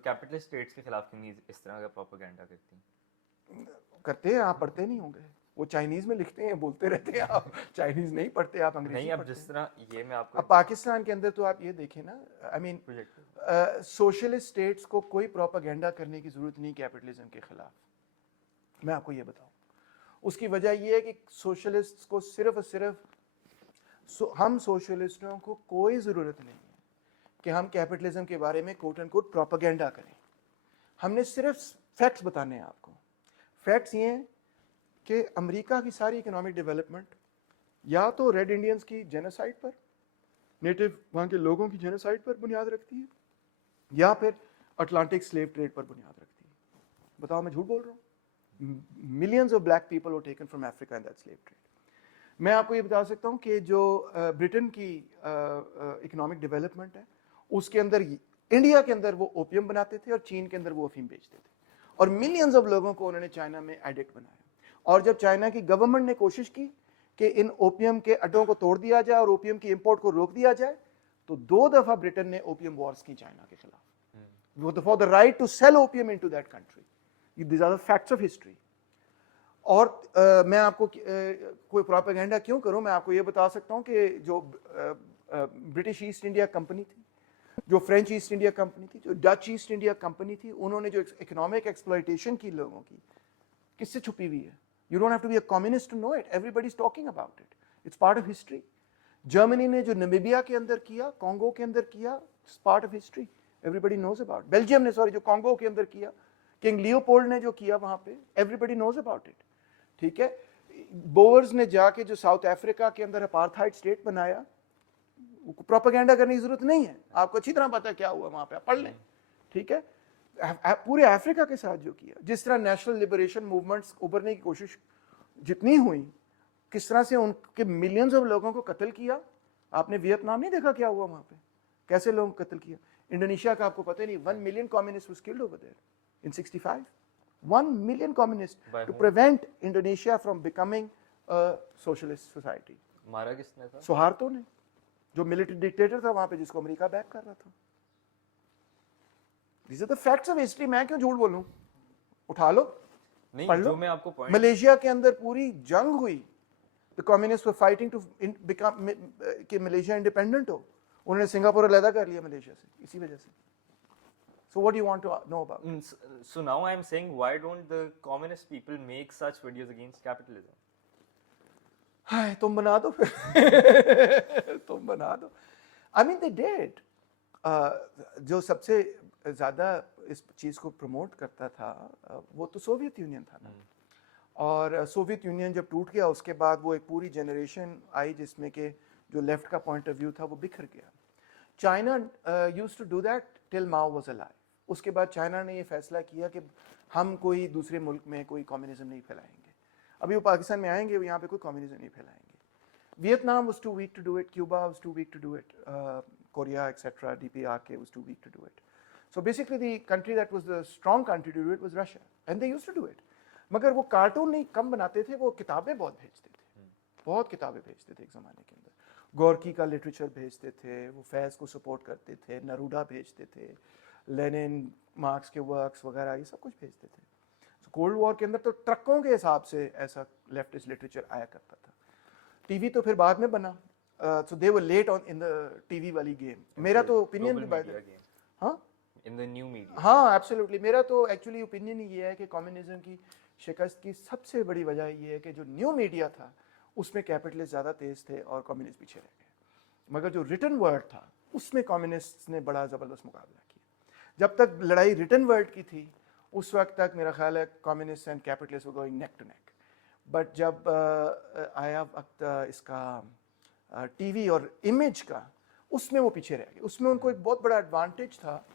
capitalist states के खिलाफ क्यों नहीं इस तरह का propaganda करती हैं? करते हैं, आप पढ़ते नहीं होंगे, वो चाइनीज में लिखते हैं, बोलते रहते हैं, आप चाइनीज नहीं पढ़ते, आप अंग्रेजी नहीं, अब पढ़ते जिस हैं। तरह ये मैं आपको अब पाकिस्तान के अंदर तो आप ये देखें ना, I mean project socialist states को कोई प्रोपेगेंडा करने की जरूरत नहीं कैपिटलिज्म के खिलाफ। मैं आपको ये बताऊं, उसकी वजह ये है कि सोशलिस्ट को सिर्फ और सिर्फ हम सोशलिस्टों को कोई ज़रूरत नहीं है कि हम कैपिटलिज्म के बारे में कोट एंड कोट प्रोपेगेंडा करें। हमने सिर्फ फैक्ट्स बताने हैं आपको। फैक्ट्स ये हैं कि अमेरिका की सारी इकोनॉमिक डेवलपमेंट या तो रेड इंडियंस की जेनोसाइड पर, नेटिव वहाँ के लोगों की जेनोसाइड पर बुनियाद रखती है, या फिर अटलांटिक स्लेव ट्रेड पर बुनियाद रखती है। बताओ मैं झूठ बोल रहा हूँ? Millions of black people were taken from Africa in that slave trade. मैं आपको ये बता सकता हूँ कि जो ब्रिटेन की इकोनॉमिक डेवलपमेंट है, उसके अंदर इंडिया के अंदर वो ओपियम बनाते थे और चीन के अंदर वो अफीम बेचते थे, और मिलियंस ऑफ लोगों को उन्होंने चाइना में एडिक्ट बनाया। और जब चाइना की गवर्नमेंट ने कोशिश की कि इन ओपियम के अड्डों को तोड़ दिया जाए और ओपियम की इंपोर्ट को रोक दिया जाए, तो 2 दफा ब्रिटेन ने ओपियम वॉर्स की चाइना के खिलाफ, for the right to sell opium into that country. These are the facts of history. और मैं आपको कोई प्रोपेगेंडा क्यों करूं, मैं आपको ये बता सकता हूं कि जो ब्रिटिश ईस्ट इंडिया कंपनी थी, जो फ्रेंच ईस्ट इंडिया कंपनी थी, जो डच ईस्ट इंडिया कंपनी थी, उन्होंने जो इकोनॉमिक एक्सप्लॉयटेशन की लोगों की, किससे छुपी हुई है? You don't have to be a communist to know it, everybody is talking about it, it's part of history. Germany ने जो नमीबिया के अंदर किया, कॉन्गो के अंदर किया, it's part of history, everybody knows about. Belgium ने जो कॉन्गो के अंदर किया, किंग लियोपोल्ड ने जो किया वहां पे, एवरीबॉडी नोज अबाउट इट। ठीक है, बोअर्स ने जाके जो साउथ अफ्रीका के अंदर अपार्थाइड स्टेट बनाया, प्रोपेगेंडा करने की जरूरत नहीं है, आपको अच्छी तरह पता है क्या हुआ वहां पे, आप पढ़ लें। ठीक है, पूरे अफ्रीका के साथ जो किया, जिस तरह नेशनल लिबरेशन मूवमेंट्स उभरने की कोशिश जितनी हुई, किस तरह से उनके मिलियंस ऑफ लोगों को कत्ल किया। आपने वियतनाम नहीं देखा क्या हुआ वहां पे, कैसे लोगों को कत्ल किया। इंडोनेशिया का आपको पता ही नहीं, 1 million communists was killed over there in 65. 1 million communists to prevent Indonesia from becoming a socialist society. मारा किसने था? सुहार्तो ने, जो मिलिट्री डिक्टेटर था वहां पे, जिसको अमेरिका बैक कर रहा था। These are the facts of history. मैं क्यों झूठ बोलूं? उठा लो, नहीं, पढ़ लो। जो मैं आपको पॉइंट, मलेशिया के अंदर पूरी जंग हुई, the communists were fighting to become कि मलेशिया इंडिपेंडेंट हो, उन्होंने सिंगापुर अलग कर लिया मलेशिया से, इसी वजह से। So what do you want to know about? So now I'm saying, why don't the communist people make such videos against capitalism? हाय, तुम बना दो फिर तुम बना दो। I mean they did. जो सबसे ज़्यादा इस चीज़ को प्रमोट करता था वो तो सोवियत यूनियन था ना, और सोवियत यूनियन जब टूट गया, उसके बाद वो एक पूरी जनरेशन आई जिसमें कि जो लेफ्ट का पॉइंट ऑफ व्यू था वो बिखर गया। China used to do that till Mao was alive. उसके बाद चाइना ने ये फैसला किया कि हम कोई दूसरे मुल्क में कोई कम्युनिज्म नहीं फैलाएंगे। अभी वो पाकिस्तान में आएंगे, वो यहाँ पे कोई कम्युनिज्म नहीं फैलाएंगे। Vietnam was too weak to do it, Cuba was too weak to do it, Korea etcetera, DPRK was too weak to do it. So basically the country that was the strong country to do it was Russia, and they used to do it. मगर वो cartoon नहीं कम बनाते थे, वो किताबें बहुत भेजते थे, बहुत किताबें भेजते थे एक ज़माने के अंदर। गोरकी का लिटरेचर भेजते थे, वो फैज़ को सपोर्ट करते थे, नरूडा भेजते थे, लेनिन, मार्क्स के वर्क्स वगैरह ये सब कुछ भेजते थे। so, कोल्ड वॉर के अंदर तो ट्रकों के हिसाब से ऐसा लेफ्टिस्ट लिटरेचर आया करता था। टीवी तो फिर बाद में बना, so they were late on in the TV वाली गेम। मेरा तो ओपिनियन भी बाय द, हाँ, in the new media, हाँ एब्सोल्युटली, मेरा तो एक्चुअली ओपिनियन ही ये है कि कम्युनिज्म की शिकस्त की सबसे बड़ी वजह ये है कि जो न्यू मीडिया था उसमें कैपिटलिस्ट ज़्यादा तेज थे और कम्युनिस्ट पीछे रह गए। मगर जो रिटन वर्ड था उसमें कम्युनिस्ट ने बड़ा ज़बरदस्त मुकाबला किया। जब तक लड़ाई रिटन वर्ड की थी उस वक्त तक मेरा ख्याल है communist and capitalist were going neck to neck. But जब आया वक्त इसका टीवी और इमेज का, उसमें वो पीछे रह गए। उसमें उनको एक बहुत बड़ा एडवांटेज था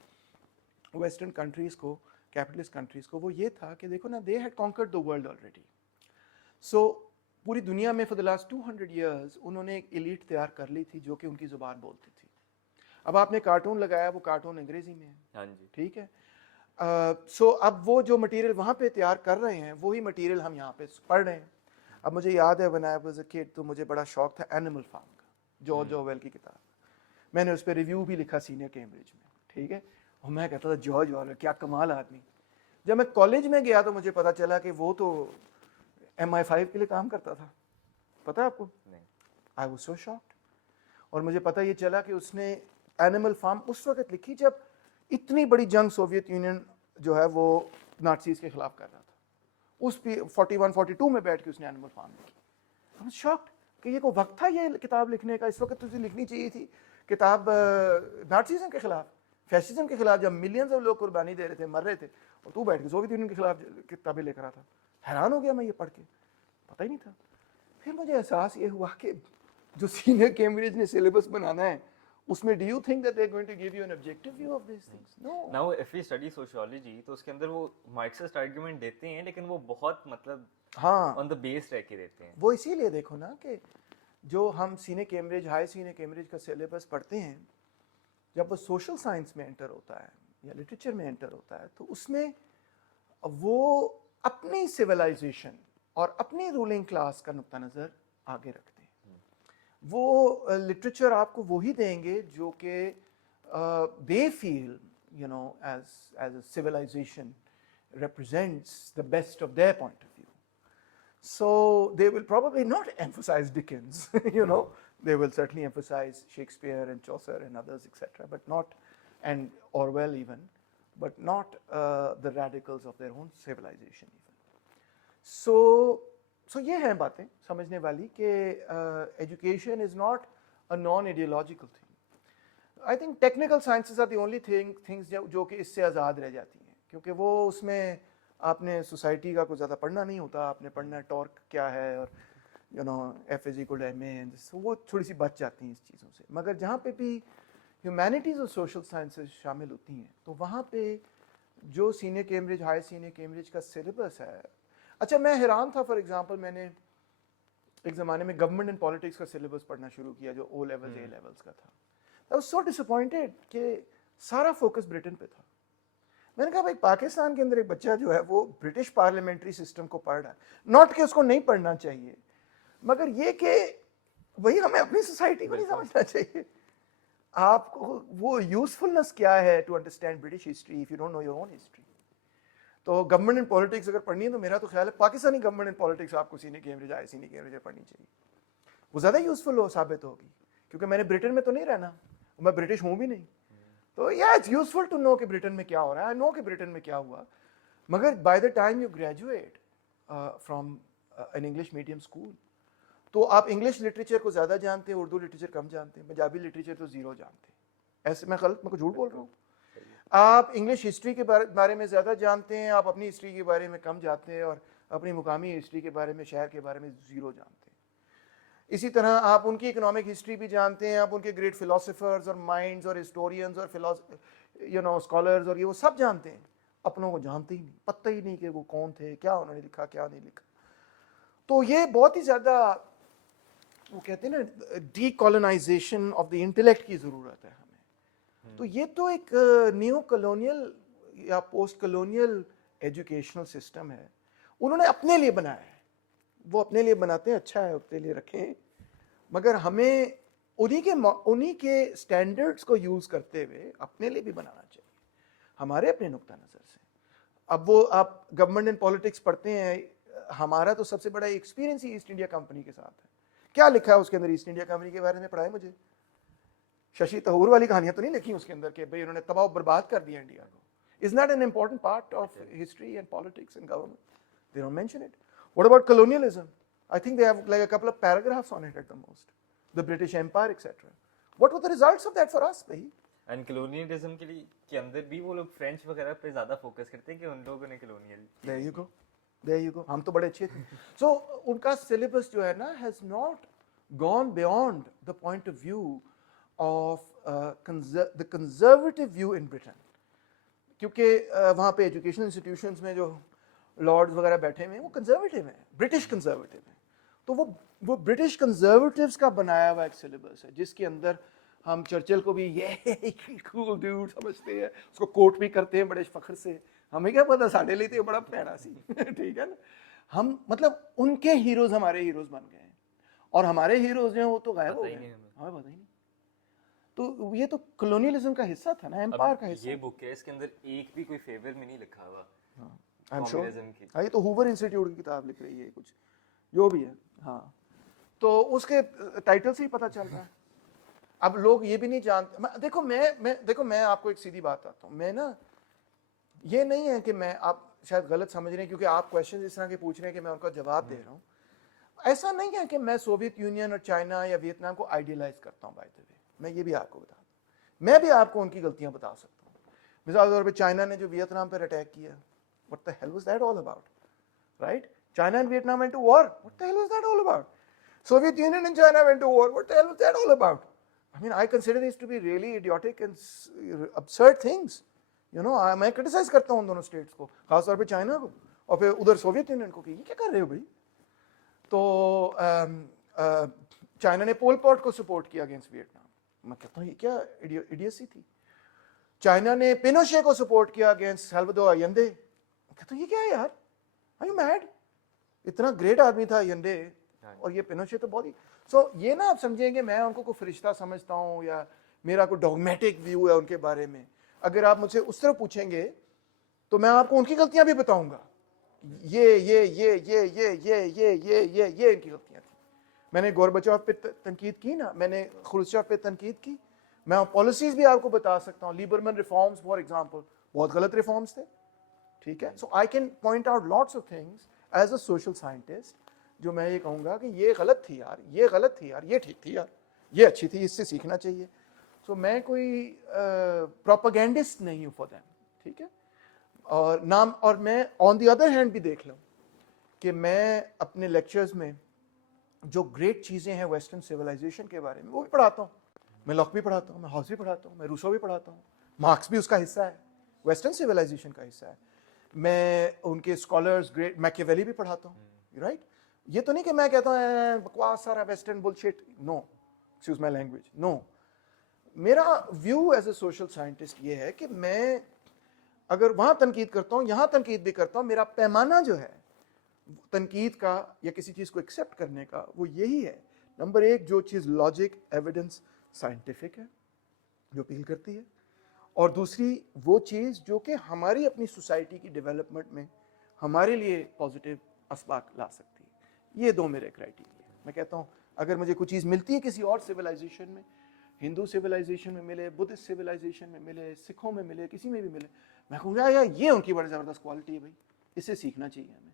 वेस्टर्न कंट्रीज़ को, कैपिटलिस्ट कंट्रीज़ को, वो ये था कि देखो ना, they had conquered the world already. So पूरी दुनिया में फॉर द लास्ट 200 years उन्होंने एक एलीट तैयार कर ली थी जो कि उनकी ज़ुबान बोलती थी। अब आपने कार्टून लगाया, वो कार्टून अंग्रेज़ी में है, हाँ जी, ठीक है। سو اب وہ جو مٹیریل وہاں پہ تیار کر رہے ہیں وہی مٹیریل ہم یہاں پہ پڑھ رہے ہیں. اب مجھے یاد ہے when I was a kid تو مجھے بڑا شوق تھا اینیمل فارم کا, جارج اویل کی کتاب. میں نے اس پہ ریویو بھی لکھا سینئر کیمبرج میں, ٹھیک ہے, اور میں کہتا تھا جارج اویل کیا کمال آدمی. جب میں کالج میں گیا تو مجھے پتا چلا کہ وہ تو MI5 کے لیے کام کرتا تھا. پتہ ہے آپ کو؟ I was so shocked. اور مجھے پتہ یہ چلا کہ اس نے اینیمل فارم اس وقت لکھی جب اتنی بڑی جنگ سوویت یونین جو ہے وہ نازیز کے خلاف کر رہا تھا. اس پہ 41-42 میں بیٹھ کے اس نے اینیمل فارم لکھی. I was shocked کہ یہ کوئی وقت تھا یہ کتاب لکھنے کا. اس وقت تو اسے لکھنی چاہیے تھی کتاب نازیزم کے خلاف, فیشزم کے خلاف, جب ملینز آف لوگ قربانی دے رہے تھے, مر رہے تھے, اور تو بیٹھ کے سوویت یونین کے خلاف کتابیں لکھ رہا تھا. حیران ہو گیا میں یہ پڑھ کے, پتہ ہی نہیں تھا. پھر مجھے احساس یہ ہوا کہ جو سینئر کیمبرج نے سلیبس بنانا ہے اس میں do you think that they are going to give you an objective view of these things? No. Now if we study sociology تو اس کے اندر وہ مارکسسٹ آرگیومنٹ دیتے ہیں لیکن وہ بہت مطلب ہاں آن دا بیس رہ کے دیتے ہیں. وہ اسی لیے دیکھو نا کہ جو ہم senior Cambridge high senior Cambridge کا سلیبس پڑھتے ہیں, جب وہ سوشل سائنس میں انٹر ہوتا ہے یا لٹریچر میں انٹر ہوتا ہے تو اس میں وہ اپنی سویلائزیشن اور اپنی رولنگ کلاس کا نقطہ نظر آگے رکھتے ہیں. وہ لٹریچر آپ کو وہی دیں گے جو کہ they feel, you know, as a civilization represents the best of their point of view. So they will probably not emphasize Dickens, you know, they will certainly emphasize Shakespeare and Chaucer and others, etc., but not, and Orwell even, but not the radicals of their own civilization even. So یہ ہیں باتیں سمجھنے والی کہ education is not a non ideological thing. I think technical sciences are the only things جو کہ اس سے آزاد رہ جاتی ہیں, کیونکہ وہ اس میں آپ نے سوسائٹی کا کوئی زیادہ پڑھنا نہیں ہوتا, آپ نے پڑھنا ہے ٹارک کیا ہے اور you know F is equal M A, وہ تھوڑی سی بچ جاتی ہیں اس چیزوں سے. مگر جہاں پہ بھی ہیومینٹیز اور سوشل سائنسز شامل ہوتی ہیں تو وہاں پہ جو senior Cambridge high senior Cambridge کا سلیبس ہے. اچھا میں حیران تھا, فار ایگزامپل میں نے ایک زمانے میں گورنمنٹ اینڈ پالیٹکس کا سلیبس پڑھنا شروع کیا جو او لیولز اے لیولز کا تھا. I was so disappointed کہ سارا فوکس برٹن پہ تھا. میں نے کہا بھائی پاکستان کے اندر ایک بچہ جو ہے وہ برٹش پارلیمنٹری سسٹم کو پڑھ رہا ہے, ناٹ کہ اس کو نہیں پڑھنا چاہیے, مگر یہ کہ وہی ہمیں اپنی سوسائٹی کو نہیں سمجھنا چاہیے. آپ کو وہ یوزفلنس کیا ہے to understand British history if you don't know your own history. تو گورنمنٹ اینڈ پالیٹکس اگر پڑھنی ہے تو میرا تو خیال ہے پاکستانی گورنمنٹ اینڈ پالیٹکس آپ کو senior Cambridge high senior Cambridge پڑھنی چاہیے. وہ زیادہ یوزفل ثابت ہوگی, کیونکہ میں نے برٹن میں تو نہیں رہنا, میں برٹش ہوں بھی نہیں. تو اٹس یوزفل ٹو نو کہ برٹن میں کیا ہو رہا ہے. آئی نو کہ برٹن میں کیا ہوا, مگر by the time you graduate from an English medium school تو آپ انگلش لٹریچر کو زیادہ جانتے ہیں, اردو لٹریچر کم جانتے ہیں, پنجابی لٹریچر تو زیرو جانتے ہیں. ایسے میں غلط, میں کو جھوٹ بول رہا ہوں؟ آپ انگلش ہسٹری کے بارے میں زیادہ جانتے ہیں, آپ اپنی ہسٹری کے بارے میں کم جانتے ہیں, اور اپنی مقامی ہسٹری کے بارے میں شہر کے بارے میں زیرو جانتے ہیں. اسی طرح آپ ان کی اکنامک ہسٹری بھی جانتے ہیں, آپ ان کے گریٹ فلاسفرز اور مائنڈز اور ہسٹورینز اور یو نو اسکالرز اور یہ وہ سب جانتے ہیں, اپنوں کو جانتے ہی نہیں, پتہ ہی نہیں کہ وہ کون تھے, کیا انہوں نے لکھا کیا نہیں لکھا. تو یہ بہت ہی زیادہ وہ کہتے ہیں نا decolonization of the intellect کی ضرورت ہے ہمیں. تو یہ تو ایک نیو کالونیل یا پوسٹ کالونیل ایجوکیشنل سسٹم ہے, انہوں نے اپنے لیے بنایا ہے. وہ اپنے لیے بناتے ہیں, اچھا ہے اپنے لیے رکھیں, مگر ہمیں انہی کے سٹینڈرڈز کو یوز کرتے ہوئے اپنے لیے بھی بنانا چاہیے, ہمارے اپنے نقطہ نظر سے. اب وہ آپ گورنمنٹ اینڈ پالیٹکس پڑھتے ہیں, ہمارا تو سب سے بڑا ایکسپیرینس ہی ایسٹ انڈیا کمپنی کے ساتھ ہے. کیا لکھا ہے اس کے اندر ایسٹ انڈیا کمپنی کے بارے میں پڑھائے مجھے. ششی تھرور والی کہانیاں تو نہیں لکھی اس کے اندر کہ بھئی انہوں نے تباہ و برباد کر دیا انڈیا کو. Is not an important part of history and politics and government. They don't mention it. What about colonialism? I think they have like a couple of paragraphs on it at the most. The British Empire, etc. What were the results of that for us, bhai? And colonialism کے اندر بھی وہ لوگ French وغیرہ پہ زیادہ focus کرتے ہیں کہ ان لوگوں نے colonial. There you go. There you go. ہم تو بڑے اچھے تھے. So ان کا syllabus جو ہے نا has not gone beyond the point of view of the conservative view in Britain. کیونکہ وہاں پہ ایجوکیشن انسٹیٹیوشنز میں جو لارڈز وغیرہ بیٹھے ہوئے ہیں وہ کنزرویٹو ہیں, برٹش کنزرویٹو ہیں. تو وہ برٹش کنزرویٹوز کا بنایا ہوا ایک سلیبس ہے جس کے اندر हम चर्चिल को भी ये कूल ड्यूड समझते हैं, उसको कोट भी करते हैं बड़े फख्र से। हमें क्या पता, साढ़े लिए तो ये बड़ा पैड़ा सी ठीक है ना। हम मतलब उनके हीरोज हमारे हीरोज बन गए हैं, और हमारे हीरोज जो हैं वो तो गायब हो पता ही गए, नहीं हमें। हमें पता ही नहीं। तो ये तो कॉलोनियलिज्म का हिस्सा था ना, एम्पायर का अब हिस्सा। ये बुक है, इसके अंदर एक भी कोई फेवर में नहीं लिखा हुआ आई एम श्योर। कम्युनिज्म की। हाँ, ये तो हूवर इंस्टीट्यूट की किताब लिख रही है कुछ, जो भी है। हाँ, तो उसके टाइटल से ही पता चल रहा है। अब लोग ये भी नहीं जानते। देखो मैं आपको एक सीधी बात आता हूँ, मैं ना, ये नहीं है कि मैं, आप शायद गलत समझ रहे हैं क्योंकि आप क्वेश्चन इस तरह के पूछ रहे हैं कि मैं उनका जवाब दे रहा हूँ। ऐसा नहीं है कि मैं सोवियत यूनियन और चाइना या वियतनाम को आइडियलाइज करता हूँ। बाय द वे, मैं ये भी आपको बता दूँ, मैं भी आपको उनकी गलतियां बता सकता हूँ। मिसाल के तौर पर चाइना ने जो वियतनाम पर अटैक किया, what the hell was that all about, right? China and Vietnam went to war, what the hell was that all about? Soviet Union and China went to war, what the hell was that all about? I mean, I consider these to be really idiotic and absurd things. You know, मैं criticise करता हूँ उन दोनों states को, खासतौर पे China को, और फिर उधर सोवियत यूनियन को कि ये क्या कर रहे हो भाई। तो चाइना ने पोल पॉट को सपोर्ट किया अगेंस्ट वियतनाम। मैं कहता हूँ ये क्या इडियसी थी। चाइना ने पिनोशे को सपोर्ट किया अगेंस्ट साल्वाडोर अयेंडे। मैं कहता हूँ ये क्या है यार, आर यू मैड? इतना ग्रेट आदमी था अयेंडे, और ये पिनोशे तो बहुत ही। सो ये ना आप समझेंगे मैं उनको कोई फरिश्ता समझता हूँ या मेरा कोई डॉगमेटिक व्यू है उनके बारे में। अगर आप मुझसे उस तरह पूछेंगे तो मैं आपको उनकी गलतियां भी बताऊंगा, ये इनकी गलतियां थी। मैंने गोरबचोव पे तनकीद की ना, मैंने खुरुश्चेव पे तनकीद की, मैं पॉलिसीज भी आपको बता सकता हूँ। लीबरमैन रिफॉर्म्स फॉर एग्जांपल बहुत गलत रिफॉर्म्स थे, ठीक है। So I can point out lots of things as a social scientist, जो मैं ये कहूँगा कि ये गलत थी यार, ये गलत थी यार, ये ठीक थी यार, ये अच्छी थी, इससे सीखना चाहिए। सो मैं कोई प्रोपेगेंडिस्ट नहीं हूँ फॉर देम, ठीक है। और नाम, और मैं ऑन द अदर हैंड भी देख लूँ कि मैं अपने लेक्चर्स में जो ग्रेट चीज़ें हैं वेस्टर्न सिविलाइजेशन के बारे में वो भी पढ़ाता हूँ। मैं लॉक भी पढ़ाता हूँ, मैं हॉब्स भी पढ़ाता हूँ, मैं रूसो भी पढ़ाता हूँ, मार्क्स भी उसका हिस्सा है, वेस्टर्न सिविलाइजेशन का हिस्सा है। मैं उनके स्कॉलर्स ग्रेट मैकियावेली भी पढ़ाता हूँ, राइट। ये तो नहीं कि मैं कहता हूँ बकवास सारा western bullshit, no, excuse my language, no. मेरा view as a social scientist ये है कि मैं अगर वहाँ तनकीद करता हूँ, यहाँ तनकीद भी करता हूँ, मेरा पैमाना जो है तनकीद का या किसी चीज़ को एक्सेप्ट करने का वो यही है। नंबर एक, जो चीज़ लॉजिक, एविडेंस, साइंटिफिक है, जो अपील करती है, और दूसरी वो चीज़ जो कि हमारी अपनी सोसाइटी की डेवलपमेंट में हमारे लिए पॉजिटिव असबाक ला सकती है। ये दो मेरे क्राइटेरिया। मैं कहता हूँ अगर मुझे कुछ चीज़ मिलती है किसी और सिविलाइजेशन में, हिंदू सिविलाइजेशन में मिले, बुद्धिस्ट सिविलाइजेशन में मिले, सिखों में मिले, किसी में भी मिले, मैं कहूँगा यार ये उनकी बड़ी ज़बरदस्त क्वालिटी है भाई, इससे सीखना चाहिए हमें।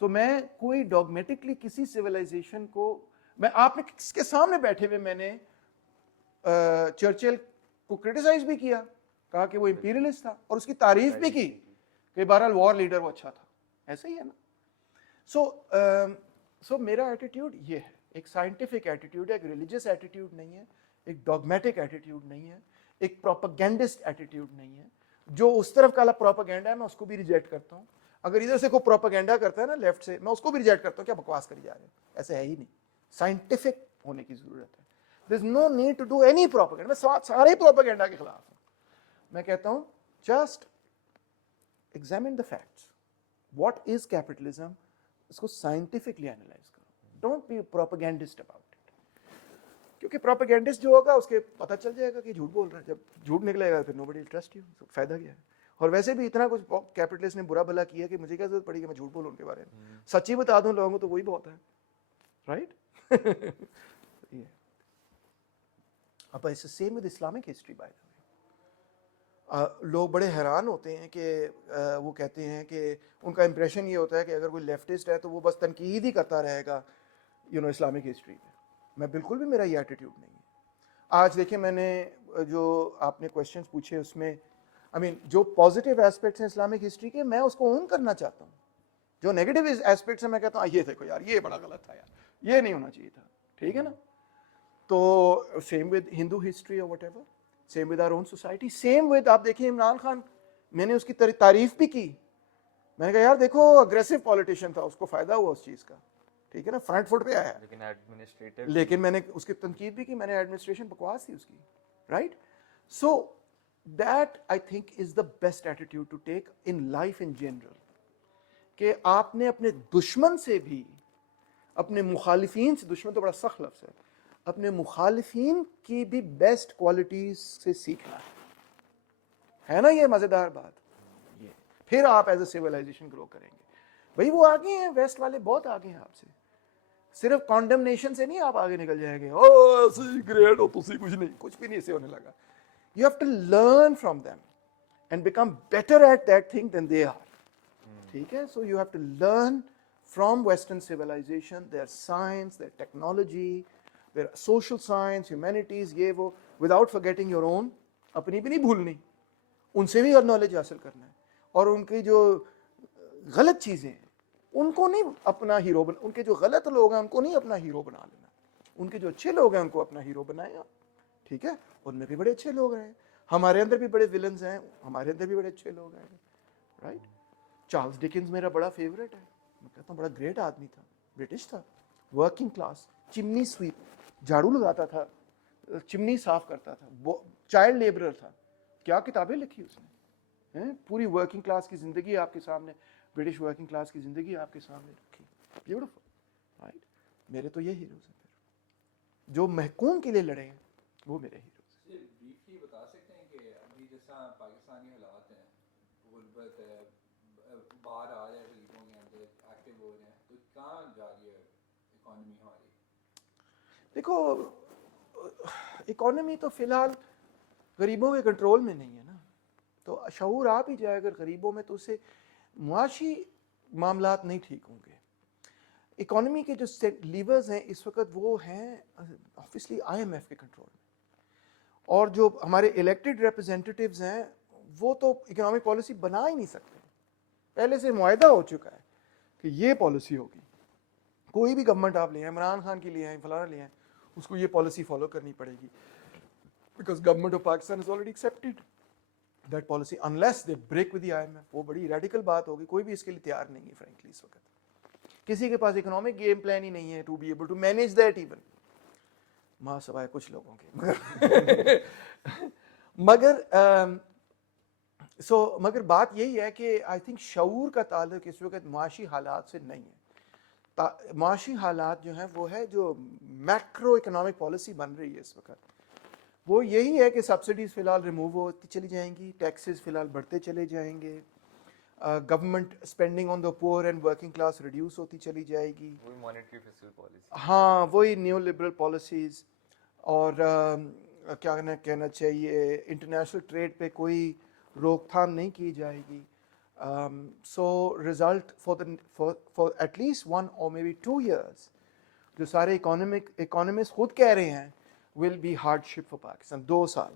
तो मैं कोई डॉगमेटिकली किसी सिविलाइजेशन को, मैं आपने किसके सामने बैठे हुए मैंने चर्चिल को क्रिटिसाइज भी किया, कहा कि वो इंपीरियलिस्ट था, और उसकी तारीफ भी की कि बहरहाल वॉर लीडर वो अच्छा था, ऐसा ही है ना। सो मेरा एटीट्यूड ये है, एक साइंटिफिक एटीट्यूड है, एक रिलीजियस एटीट्यूड नहीं है, एक डॉगमेटिक एटीट्यूड नहीं है, एक प्रोपेगेंडिस्ट एटीट्यूड नहीं है। जो उस तरफ का प्रोपेगेंडा है मैं उसको भी रिजेक्ट करता हूँ। अगर इधर से कोई प्रोपेगेंडा करता है ना लेफ्ट से, मैं उसको भी रिजेक्ट करता हूँ, क्या बकवास करी जा रहे हैं, ऐसे है ही नहीं। साइंटिफिक होने की जरूरत है, there is no need to do any propaganda. मैं सारे प्रोपेगेंडा के खिलाफ हूँ। मैं कहता हूँ just examine the facts, what is capitalism, इसको साइंटिफिकली एनालाइज करो, don't be propagandist about it. क्योंकि प्रोपेगेंडिस्ट जो होगा उसके पता चल जाएगा कि झूठ बोल रहा है, जब झूठ निकलेगा फिर नोबडी विल ट्रस्ट यू, फायदा क्या है। और वैसे भी इतना कुछ कैपिटलिस्ट ने बुरा भला किया कि मुझे क्या जरूरत पड़ी कि मैं झूठ बोलूं उनके बारे में, सच्ची बता दूं लोगों को तो वही बहुत है, राइट। अब it's same with Islamic history by the way. लोग बड़े हैरान होते हैं कि वो कहते हैं कि उनका इंप्रेशन ये होता है कि अगर कोई लेफ्टिस्ट है तो वो बस तनकीद ही करता रहेगा इस्लामिक हिस्ट्री पे। मैं बिल्कुल भी, मेरा ये एटीट्यूड नहीं है। आज देखिए मैंने जो आपने क्वेश्चंस पूछे उसमें जो पॉजिटिव एस्पेक्ट्स हैं इस्लामिक हिस्ट्री के, मैं उसको ओन करना चाहता हूँ। जो नेगेटिव एस्पेक्ट्स हैं मैं कहता हूँ ये देखो यार ये बड़ा गलत था यार, ये नहीं होना चाहिए था, ठीक है ना। तो सेम विद हिंदू हिस्ट्री और whatever, same with our own society, same with, आप देखिए इमरान खान, मैंने उसकी तारीफ भी की। मैंने कहा यार देखो अग्रेसिव पॉलिटिशियन था, उसको फायदा हुआ उस चीज़ का, ठीक है ना, फ्रंट फुट पे आया, लेकिन एडमिनिस्ट्रेटिव, लेकिन मैंने उसकी तनकीद भी की। मैंने एडमिनिस्ट्रेशन बकवास थी उसकी, right? So that I think is the best attitude to take in life in general, کہ آپ نے اپنے دشمن سے بھی, اپنے مخالفین سے, دشمن تو بڑا سخت لفظ ہے, اپنے مخالفین کی بھی بیسٹ کوالٹیز سے سیکھنا ہے نا. یہ مزیدار بات, یہ پھر آپ ایز اے سیولائزیشن گرو کریں گے. بھائی وہ آگے ہیں, ویسٹ والے بہت آگے ہیں آپ سے, صرف کانڈمنیشن سے نہیں آپ آگے نکل جائیں گے, او گریٹ ہو تسی, کچھ نہیں, کچھ بھی نہیں سے ہونے لگا. You have to learn from them and become better at that thing than they are. ٹھیک ہے, so you have to learn from Western civilization, their science, their technology, their social science, humanities, یہ وہ, without forgetting your own. اپنی بھی نہیں بھولنی, ان سے بھی knowledge حاصل کرنا ہے, اور ان کی جو غلط چیزیں ہیں ان کو نہیں اپنا ہیرو ان کے جو غلط لوگ ہیں ان کو نہیں اپنا ہیرو بنا لینا, ان کے جو اچھے لوگ ہیں ان کو اپنا ہیرو بنائیں آپ. ٹھیک ہے, ان میں بھی بڑے اچھے لوگ ہیں, ہمارے اندر بھی بڑے ولنز ہیں, ہمارے اندر بھی بڑے اچھے لوگ ہیں, رائٹ. چارلز ڈکنز میرا بڑا فیوریٹ ہے, میں کہتا ہوں بڑا گریٹ آدمی تھا, برٹش تھا, ورکنگ کلاس, چمنی سویپ, جھاڑو لگاتا تھا, چمنی صاف کرتا تھا, چائلڈ لیبرر تھا. کیا کتابیں لکھی اس نے, پوری ورکنگ کلاس کی زندگی آپ کے سامنے, برٹش ورکنگ کلاس کی زندگی آپ کے سامنے رکھی, بیوٹیفل, رائٹ. میرے تو یہ ہیروز ہیں جو محکوم کے لیے لڑے ہیں, وہ میرے ہیروز ہیں. بریفلی بتا سکتے ہیں کہ ابھی جس طرح پاکستانی حالات ہیں, غربت ہے, باہر آ رہے ہیں غریبوں کے اندر, ایکٹیو ہو رہے ہیں, تو کہاں جا رہی ہے اکانومی ہماری؟ دیکھو اکانومی تو فی الحال غریبوں کے کنٹرول میں نہیں ہے نا, تو شعور آ بھی جائے اگر غریبوں میں تو اس سے معاشی معاملات نہیں ٹھیک ہوں گے. اکانومی کے جو لیورز ہیں اس وقت وہ ہیں آبویسلی آئی ایم ایف کے کنٹرول میں, اور جو ہمارے الیکٹڈ ریپرزینٹیٹیوز ہیں وہ تو اکنامک پالیسی بنا ہی نہیں سکتے. پہلے سے معاہدہ ہو چکا ہے کہ یہ پالیسی ہوگی, کوئی بھی گورنمنٹ آپ لے آئیں, عمران خان کی لے آئیں, فلانا لے آئیں, اس کو یہ پالیسی فالو کرنی پڑے گی, because government of Pakistan has already accepted that policy unless they break with the IMF. وہ بڑی ریڈیکل بات ہوگی, کوئی بھی اس کے لیے تیار نہیں ہے فرینکلی اس وقت. کسی کے پاس اکنامک گیم پلان ہی نہیں ہے to be able to manage that even, ماں سوائے کچھ لوگوں کے. مگر بات یہی ہے کہ آئی تھنک شعور کا تعلق اس وقت معاشی حالات سے نہیں ہے. معاشی حالات جو ہیں وہ ہے جو میکرو اکنامک پالیسی بن رہی ہے اس وقت, وہ یہی ہے کہ سبسڈیز فی الحال ریموو ہوتی چلی جائیں گی, ٹیکسز فی الحال بڑھتے چلے جائیں گے, government spending on the poor and working class reduce ہوتی چلی جائے گی, وہی مانیٹری فسکل پالیسی, ہاں وہی نیو لبرل پالیسیز, اور کیا کہنا چاہیے انٹرنیشنل ٹریڈ پہ کوئی روک تھام نہیں کی جائے گی. So result for at least 1 or maybe 2 years جو سارے اکانومسٹ خود کہہ رہے ہیں will be hardship for Pakistan. 2 سال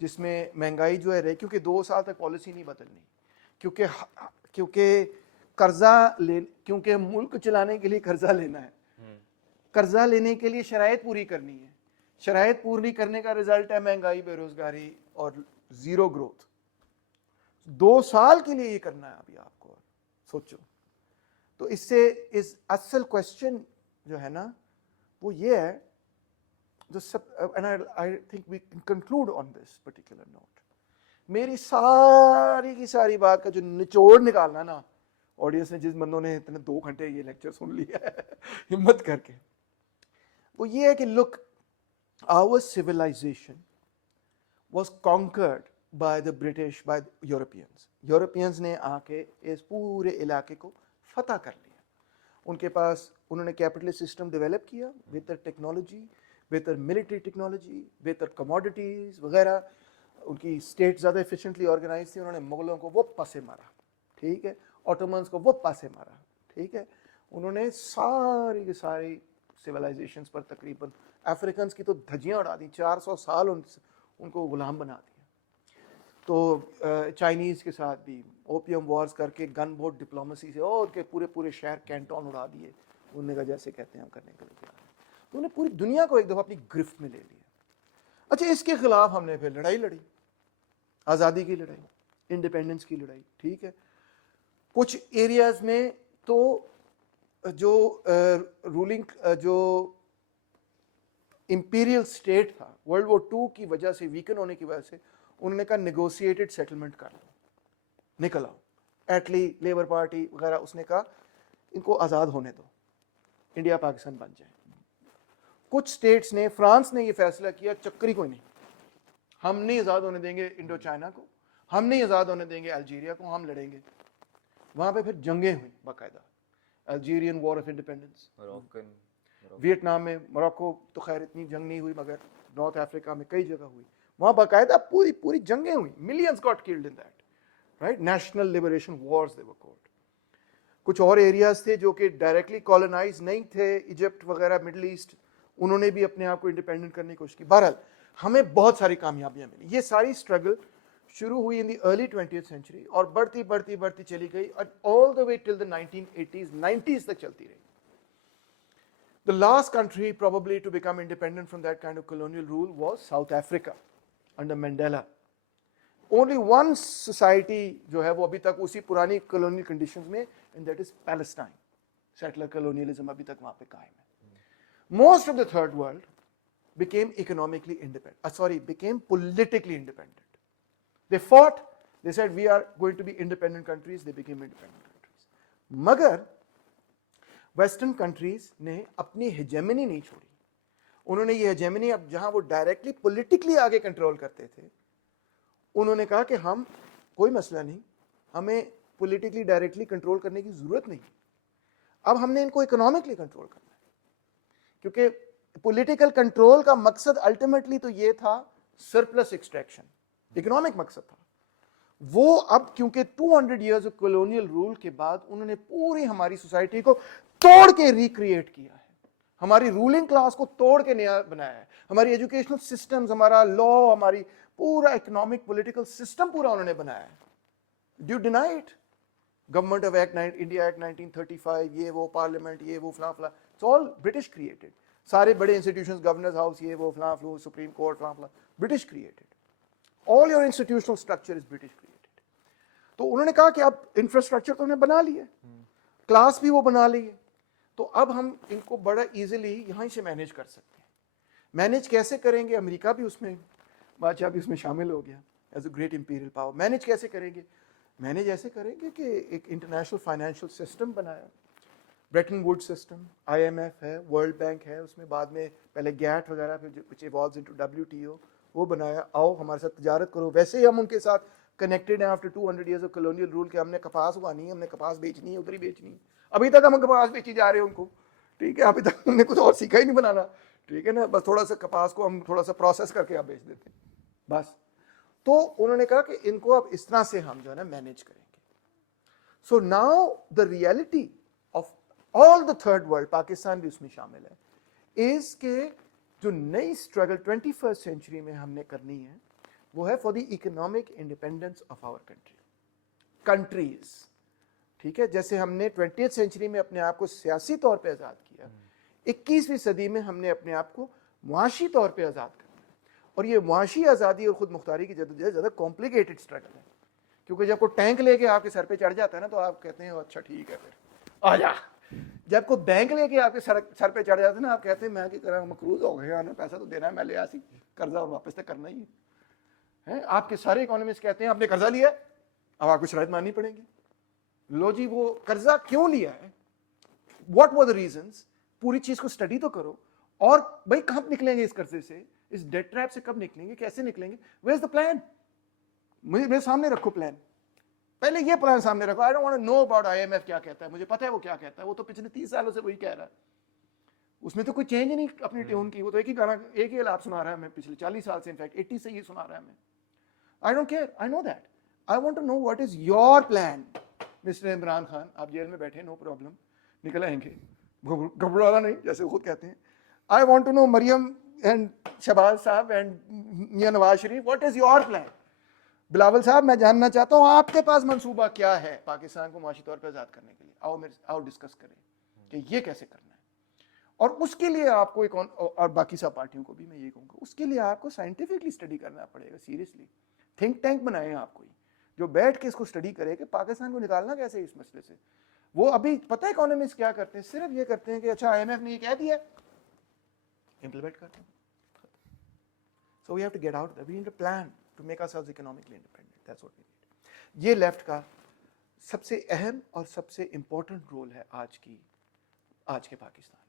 جس میں مہنگائی جو ہے رہے, کیونکہ 2 سال تک پالیسی نہیں بدلنی, کیونکہ قرضہ کیونکہ ملک چلانے کے لیے قرضہ لینا ہے, قرضہ لینے کے لیے شرائط پوری کرنی ہے, شرائط پوری کرنے کا رزلٹ ہے مہنگائی, بے روزگاری اور زیرو گروتھ. 2 سال کے لیے یہ کرنا ہے ابھی آپ کو, سوچو. تو اس سے اصل کوشچن جو ہے نا وہ یہ ہے, جو and I think we can conclude on this particular note. میری ساری کی ساری بات کا جو نچوڑ نکالنا نا آڈینس نے, جس بندوں نے اتنے 2 گھنٹے یہ لیکچر سن لیا ہے ہمت کر کے, وہ یہ ہے کہ look, our civilization was conquered by the British, by the Europeans. Europeans نے آ کے اس پورے علاقے کو فتح کر لیا. ان کے پاس انہوں نے کیپٹلسٹ سسٹم ڈیولپ کیا, بہتر ٹیکنالوجی, بہتر ملٹری ٹیکنالوجی, بہتر کموڈیٹیز وغیرہ, ان کی اسٹیٹ زیادہ ایفیشینٹلی آرگنائز تھی. انہوں نے مغلوں کو وہ پاسے مارا, ٹھیک ہے, آٹومنس کو وہ پاسے مارا, ٹھیک ہے. انہوں نے ساری کی ساری سویلائزیشنس پر تقریباً افریکنس کی تو دھجیاں اڑا دیں, 400 سال ان کو غلام بنا دیا. تو چائنیز کے ساتھ بھی اوپیم وارز کر کے گن بوٹ ڈپلومسی سے اور کے پورے شہر کینٹون اڑا دیے, انہوں نے کہا جیسے کہتے ہیں ہم کرنے کے لیے تیار ہیں. تو انہیں پوری دنیا کو ایک دفعہ اپنی گرفت میں لے لیا. اچھا, اس کے خلاف ہم نے پھر لڑائی لڑی, آزادی کی لڑائی, انڈیپینڈنس کی لڑائی, ٹھیک ہے. کچھ ایریاز میں تو جو رولنگ جو इंपीरियल स्टेट था, वर्ल्ड वॉर 2 की वजह से, वीकन होने की वजह से उन्होंने कहा नेगोशिएटेड सेटलमेंट कर लो, निकल आओ। एटली, लेबर पार्टी वगैरह, उसने कहा इनको आज़ाद होने दो, इंडिया पाकिस्तान बन जाए। कुछ स्टेट्स ने, फ्रांस ने ये फैसला किया चक्करी कोई नहीं, हम नहीं आज़ाद होने देंगे इंडो चाइना को, हम नहीं आज़ाद होने देंगे अल्जीरिया को, हम लड़ेंगे। वहाँ पे फिर जंगें हुई बाकायदा, Algerian war of independence, Vietnam में, मोरक्को तो खैर इतनी जंग नहीं हुई, मगर नॉर्थ अफ्रीका में कई जगह हुई, वहाँ बाकायदा पूरी पूरी जंगें हुई, millions got killed in that, right, national liberation Wars they were called. कुछ और एरियाज थे जो कि डायरेक्टली कॉलोनाइज नहीं थे, इजिप्ट वगैरह, मिडल ईस्ट, उन्होंने भी अपने आप को इंडिपेंडेंट करने की कोशिश की। बहरहाल हमें बहुत सारी कामयाबियां मिली। ये सारी स्ट्रगल शुरू हुई in the early 20th century और बढ़ती बढ़ती बढ़ती चली गई और all the way till the 1980s 90s तक चलती रही। The last country probably to become independent from that kind of colonial rule was South Africa under Mandela. Only one society जो है वो अभी तक उसी पुरानी colonial conditions में, and that is Palestine. Settler colonialism अभी तक वहाँ पे कायम है। Most of the third world became economically independent, became politically independent. They fought, they said we are going to be independent countries, they became independent countries. मगर western countries ने अपनी hegemony नहीं छोड़ी। उन्होंने ये हेजेमनी, अब जहां वो डायरेक्टली पॉलिटिकली आगे कंट्रोल करते थे, उन्होंने कहा कि हम, कोई मसला नहीं, हमें पॉलिटिकली डायरेक्टली कंट्रोल करने की जरूरत नहीं, अब हमने इनको इकोनॉमिकली कंट्रोल करना है। क्योंकि पॉलिटिकल कंट्रोल का मकसद अल्टीमेटली तो ये था सरप्लस एक्सट्रैक्शन, इकोनॉमिक मकसद था वो। अब क्योंकि 200 इयर्स ऑफ कॉलोनियल रूल के बाद उन्होंने पूरी हमारी सोसाइटी को तोड़ के रिक्रिएट किया है, हमारी रूलिंग क्लास को तोड़ के नया बनाया है, हमारी एजुकेशनल सिस्टम्स, हमारा लॉ, हमारी पूरा इकोनॉमिक पॉलिटिकल सिस्टम पूरा उन्होंने बनाया है। Do deny it? Government of act, India act 1935, ये वो, पार्लियामेंट, ये वो, फला फला, इट्स ऑल ब्रिटिश क्रिएटेड। सारे बड़े इंस्टीट्यूशंस, गवर्नर्स हाउस, ये वो, फला फ्लू, सुप्रीम कोर्ट, फला फला, British created. All your institutional structure is British created. तो उन्होंने कहा कि अब इंफ्रास्ट्रक्चर तो उन्हें बना लिए, क्लास भी वो बना ली है, तो अब हम इनको बड़ा इजीली यहीं से मैनेज कर सकते हैं। मैनेज कैसे करेंगे? अमेरिका भी उसमें, बादशाह भी उसमें शामिल हो गया as a great imperial power. Manage कैसे करेंगे? मैनेज ऐसे करेंगे कि एक इंटरनेशनल फाइनेंशियल सिस्टम बनाया, ब्रेटन वुड्स सिस्टम, IMF है, वर्ल्ड बैंक है, उसमें बाद में पहले गैट वगैरह, फिर विच इवॉल्व्स इनटू WTO, वो बनाया। आओ हमारे साथ तजारत करो। वैसे ही हम उनके साथ कनेक्टेड हैं after 200 years of colonial rule के। हमने कपास उगानी है, हमने कपास बेचनी है, उधर ही बेचनी है। अभी तक हम कपास बेची जा रहे हैं उनको, ठीक है, अभी तक हमने कुछ और सीखा ही नहीं बनाना, ठीक है ना, बस थोड़ा सा कपास को हम थोड़ा सा प्रोसेस करके आप बेच देते हैं बस। तो उन्होंने कहा कि इनको अब इस तरह से हम जो है ना मैनेज करेंगे। So now the reality of all the third world, Pakistan भी उसमें शामिल है, इज के जो नई स्ट्रगल 21st सेंचुरी में हमने करनी है वो है for the economic independence of our countries, ठीक है। जैसे हमने 20th सेंचुरी में अपने आप को सियासी तौर पे आज़ाद किया, 21वीं सदी में हमने अपने आप को मुआशी तौर पे आज़ाद करना है। और ये मुआशी आज़ादी और खुद मुख्तारी की जद्दोजहद ज़्यादा कॉम्प्लिकेटेड स्ट्रगल है, क्योंकि जब कोई टैंक लेके आपके सर पे चढ़ जाता है ना, तो आप कहते हैं अच्छा ठीक है फिर आ जा। जब कोई बैंक लेके आपके सर पे चढ़ जाता है ना, आप कहते हैं मैं क्या करा, मकरूज हो गया ना, पैसा तो देना है, मैं ले आसी, कर्जा और वापस तक करना ही है। आपके सारे इकोनॉमिस्ट कहते हैं आपने कर्जा लिया है, अब आपको शराइत माननी पड़ेगी। लो जी, वो कर्जा क्यों लिया है, व्हाट वर द रीजंस, पूरी चीज को स्टडी तो करो। और भाई कब निकलेंगे इस कर्जे से, इस डेट ट्रैप से कब निकलेंगे, कैसे निकलेंगे, वेयर इज द प्लान? मेरे सामने रखो प्लान, पहले ये प्लान सामने रखो। I don't want to know about IMF क्या कहता है, मुझे पता है वो क्या कहता है, वो तो पिछले 30 सालों से वही कह रहा है, उसमें तो कोई चेंज नहीं अपनी ट्यून की, वो तो एक ही गाना, एक ही आलाप सुना रहा है हमें पिछले 40 साल से, इनफैक्ट 80 से ही सुना रहा है हमें। I don't care, I know that, I want to know what is your plan. Mister Imran Khan, आप जेल में बैठे, नो प्रॉब्लम, निकल आएंगे, घबराना नहीं, जैसे वो खुद कहते हैं। I want to know Maryam and Shahbaz साहब and Mian Nawaz Sharif, what is your plan? Bilawal साहब, मैं जानना चाहता हूँ आपके पास मंसूबा क्या है पाकिस्तान को माशी तौर पर आज़ाद करने के लिए। आओ डिस्कस करें कि ये कैसे करना है। और उसके लिए आपको एक, और बाकी सब पार्टियों को भी मैं ये कहूँगा, उसके लिए आपको साइंटिफिकली स्टडी करना पड़ेगा, सीरियसली। थिंक टैंक बनाए आप कोई, जो बैठ के इसको स्टडी करे कि पाकिस्तान को निकालना कैसे इस मसले से। वो अभी पता है इकोनॉमिस्ट क्या करते हैं, सिर्फ ये करते हैं कि अच्छा IMF ने ये कह दिया, implement कर दो. So we have to get out there. We need a plan to make ourselves economically independent. That's what we need. ये लेफ्ट का सबसे अहम और सबसे इम्पोर्टेंट रोल है आज के पाकिस्तान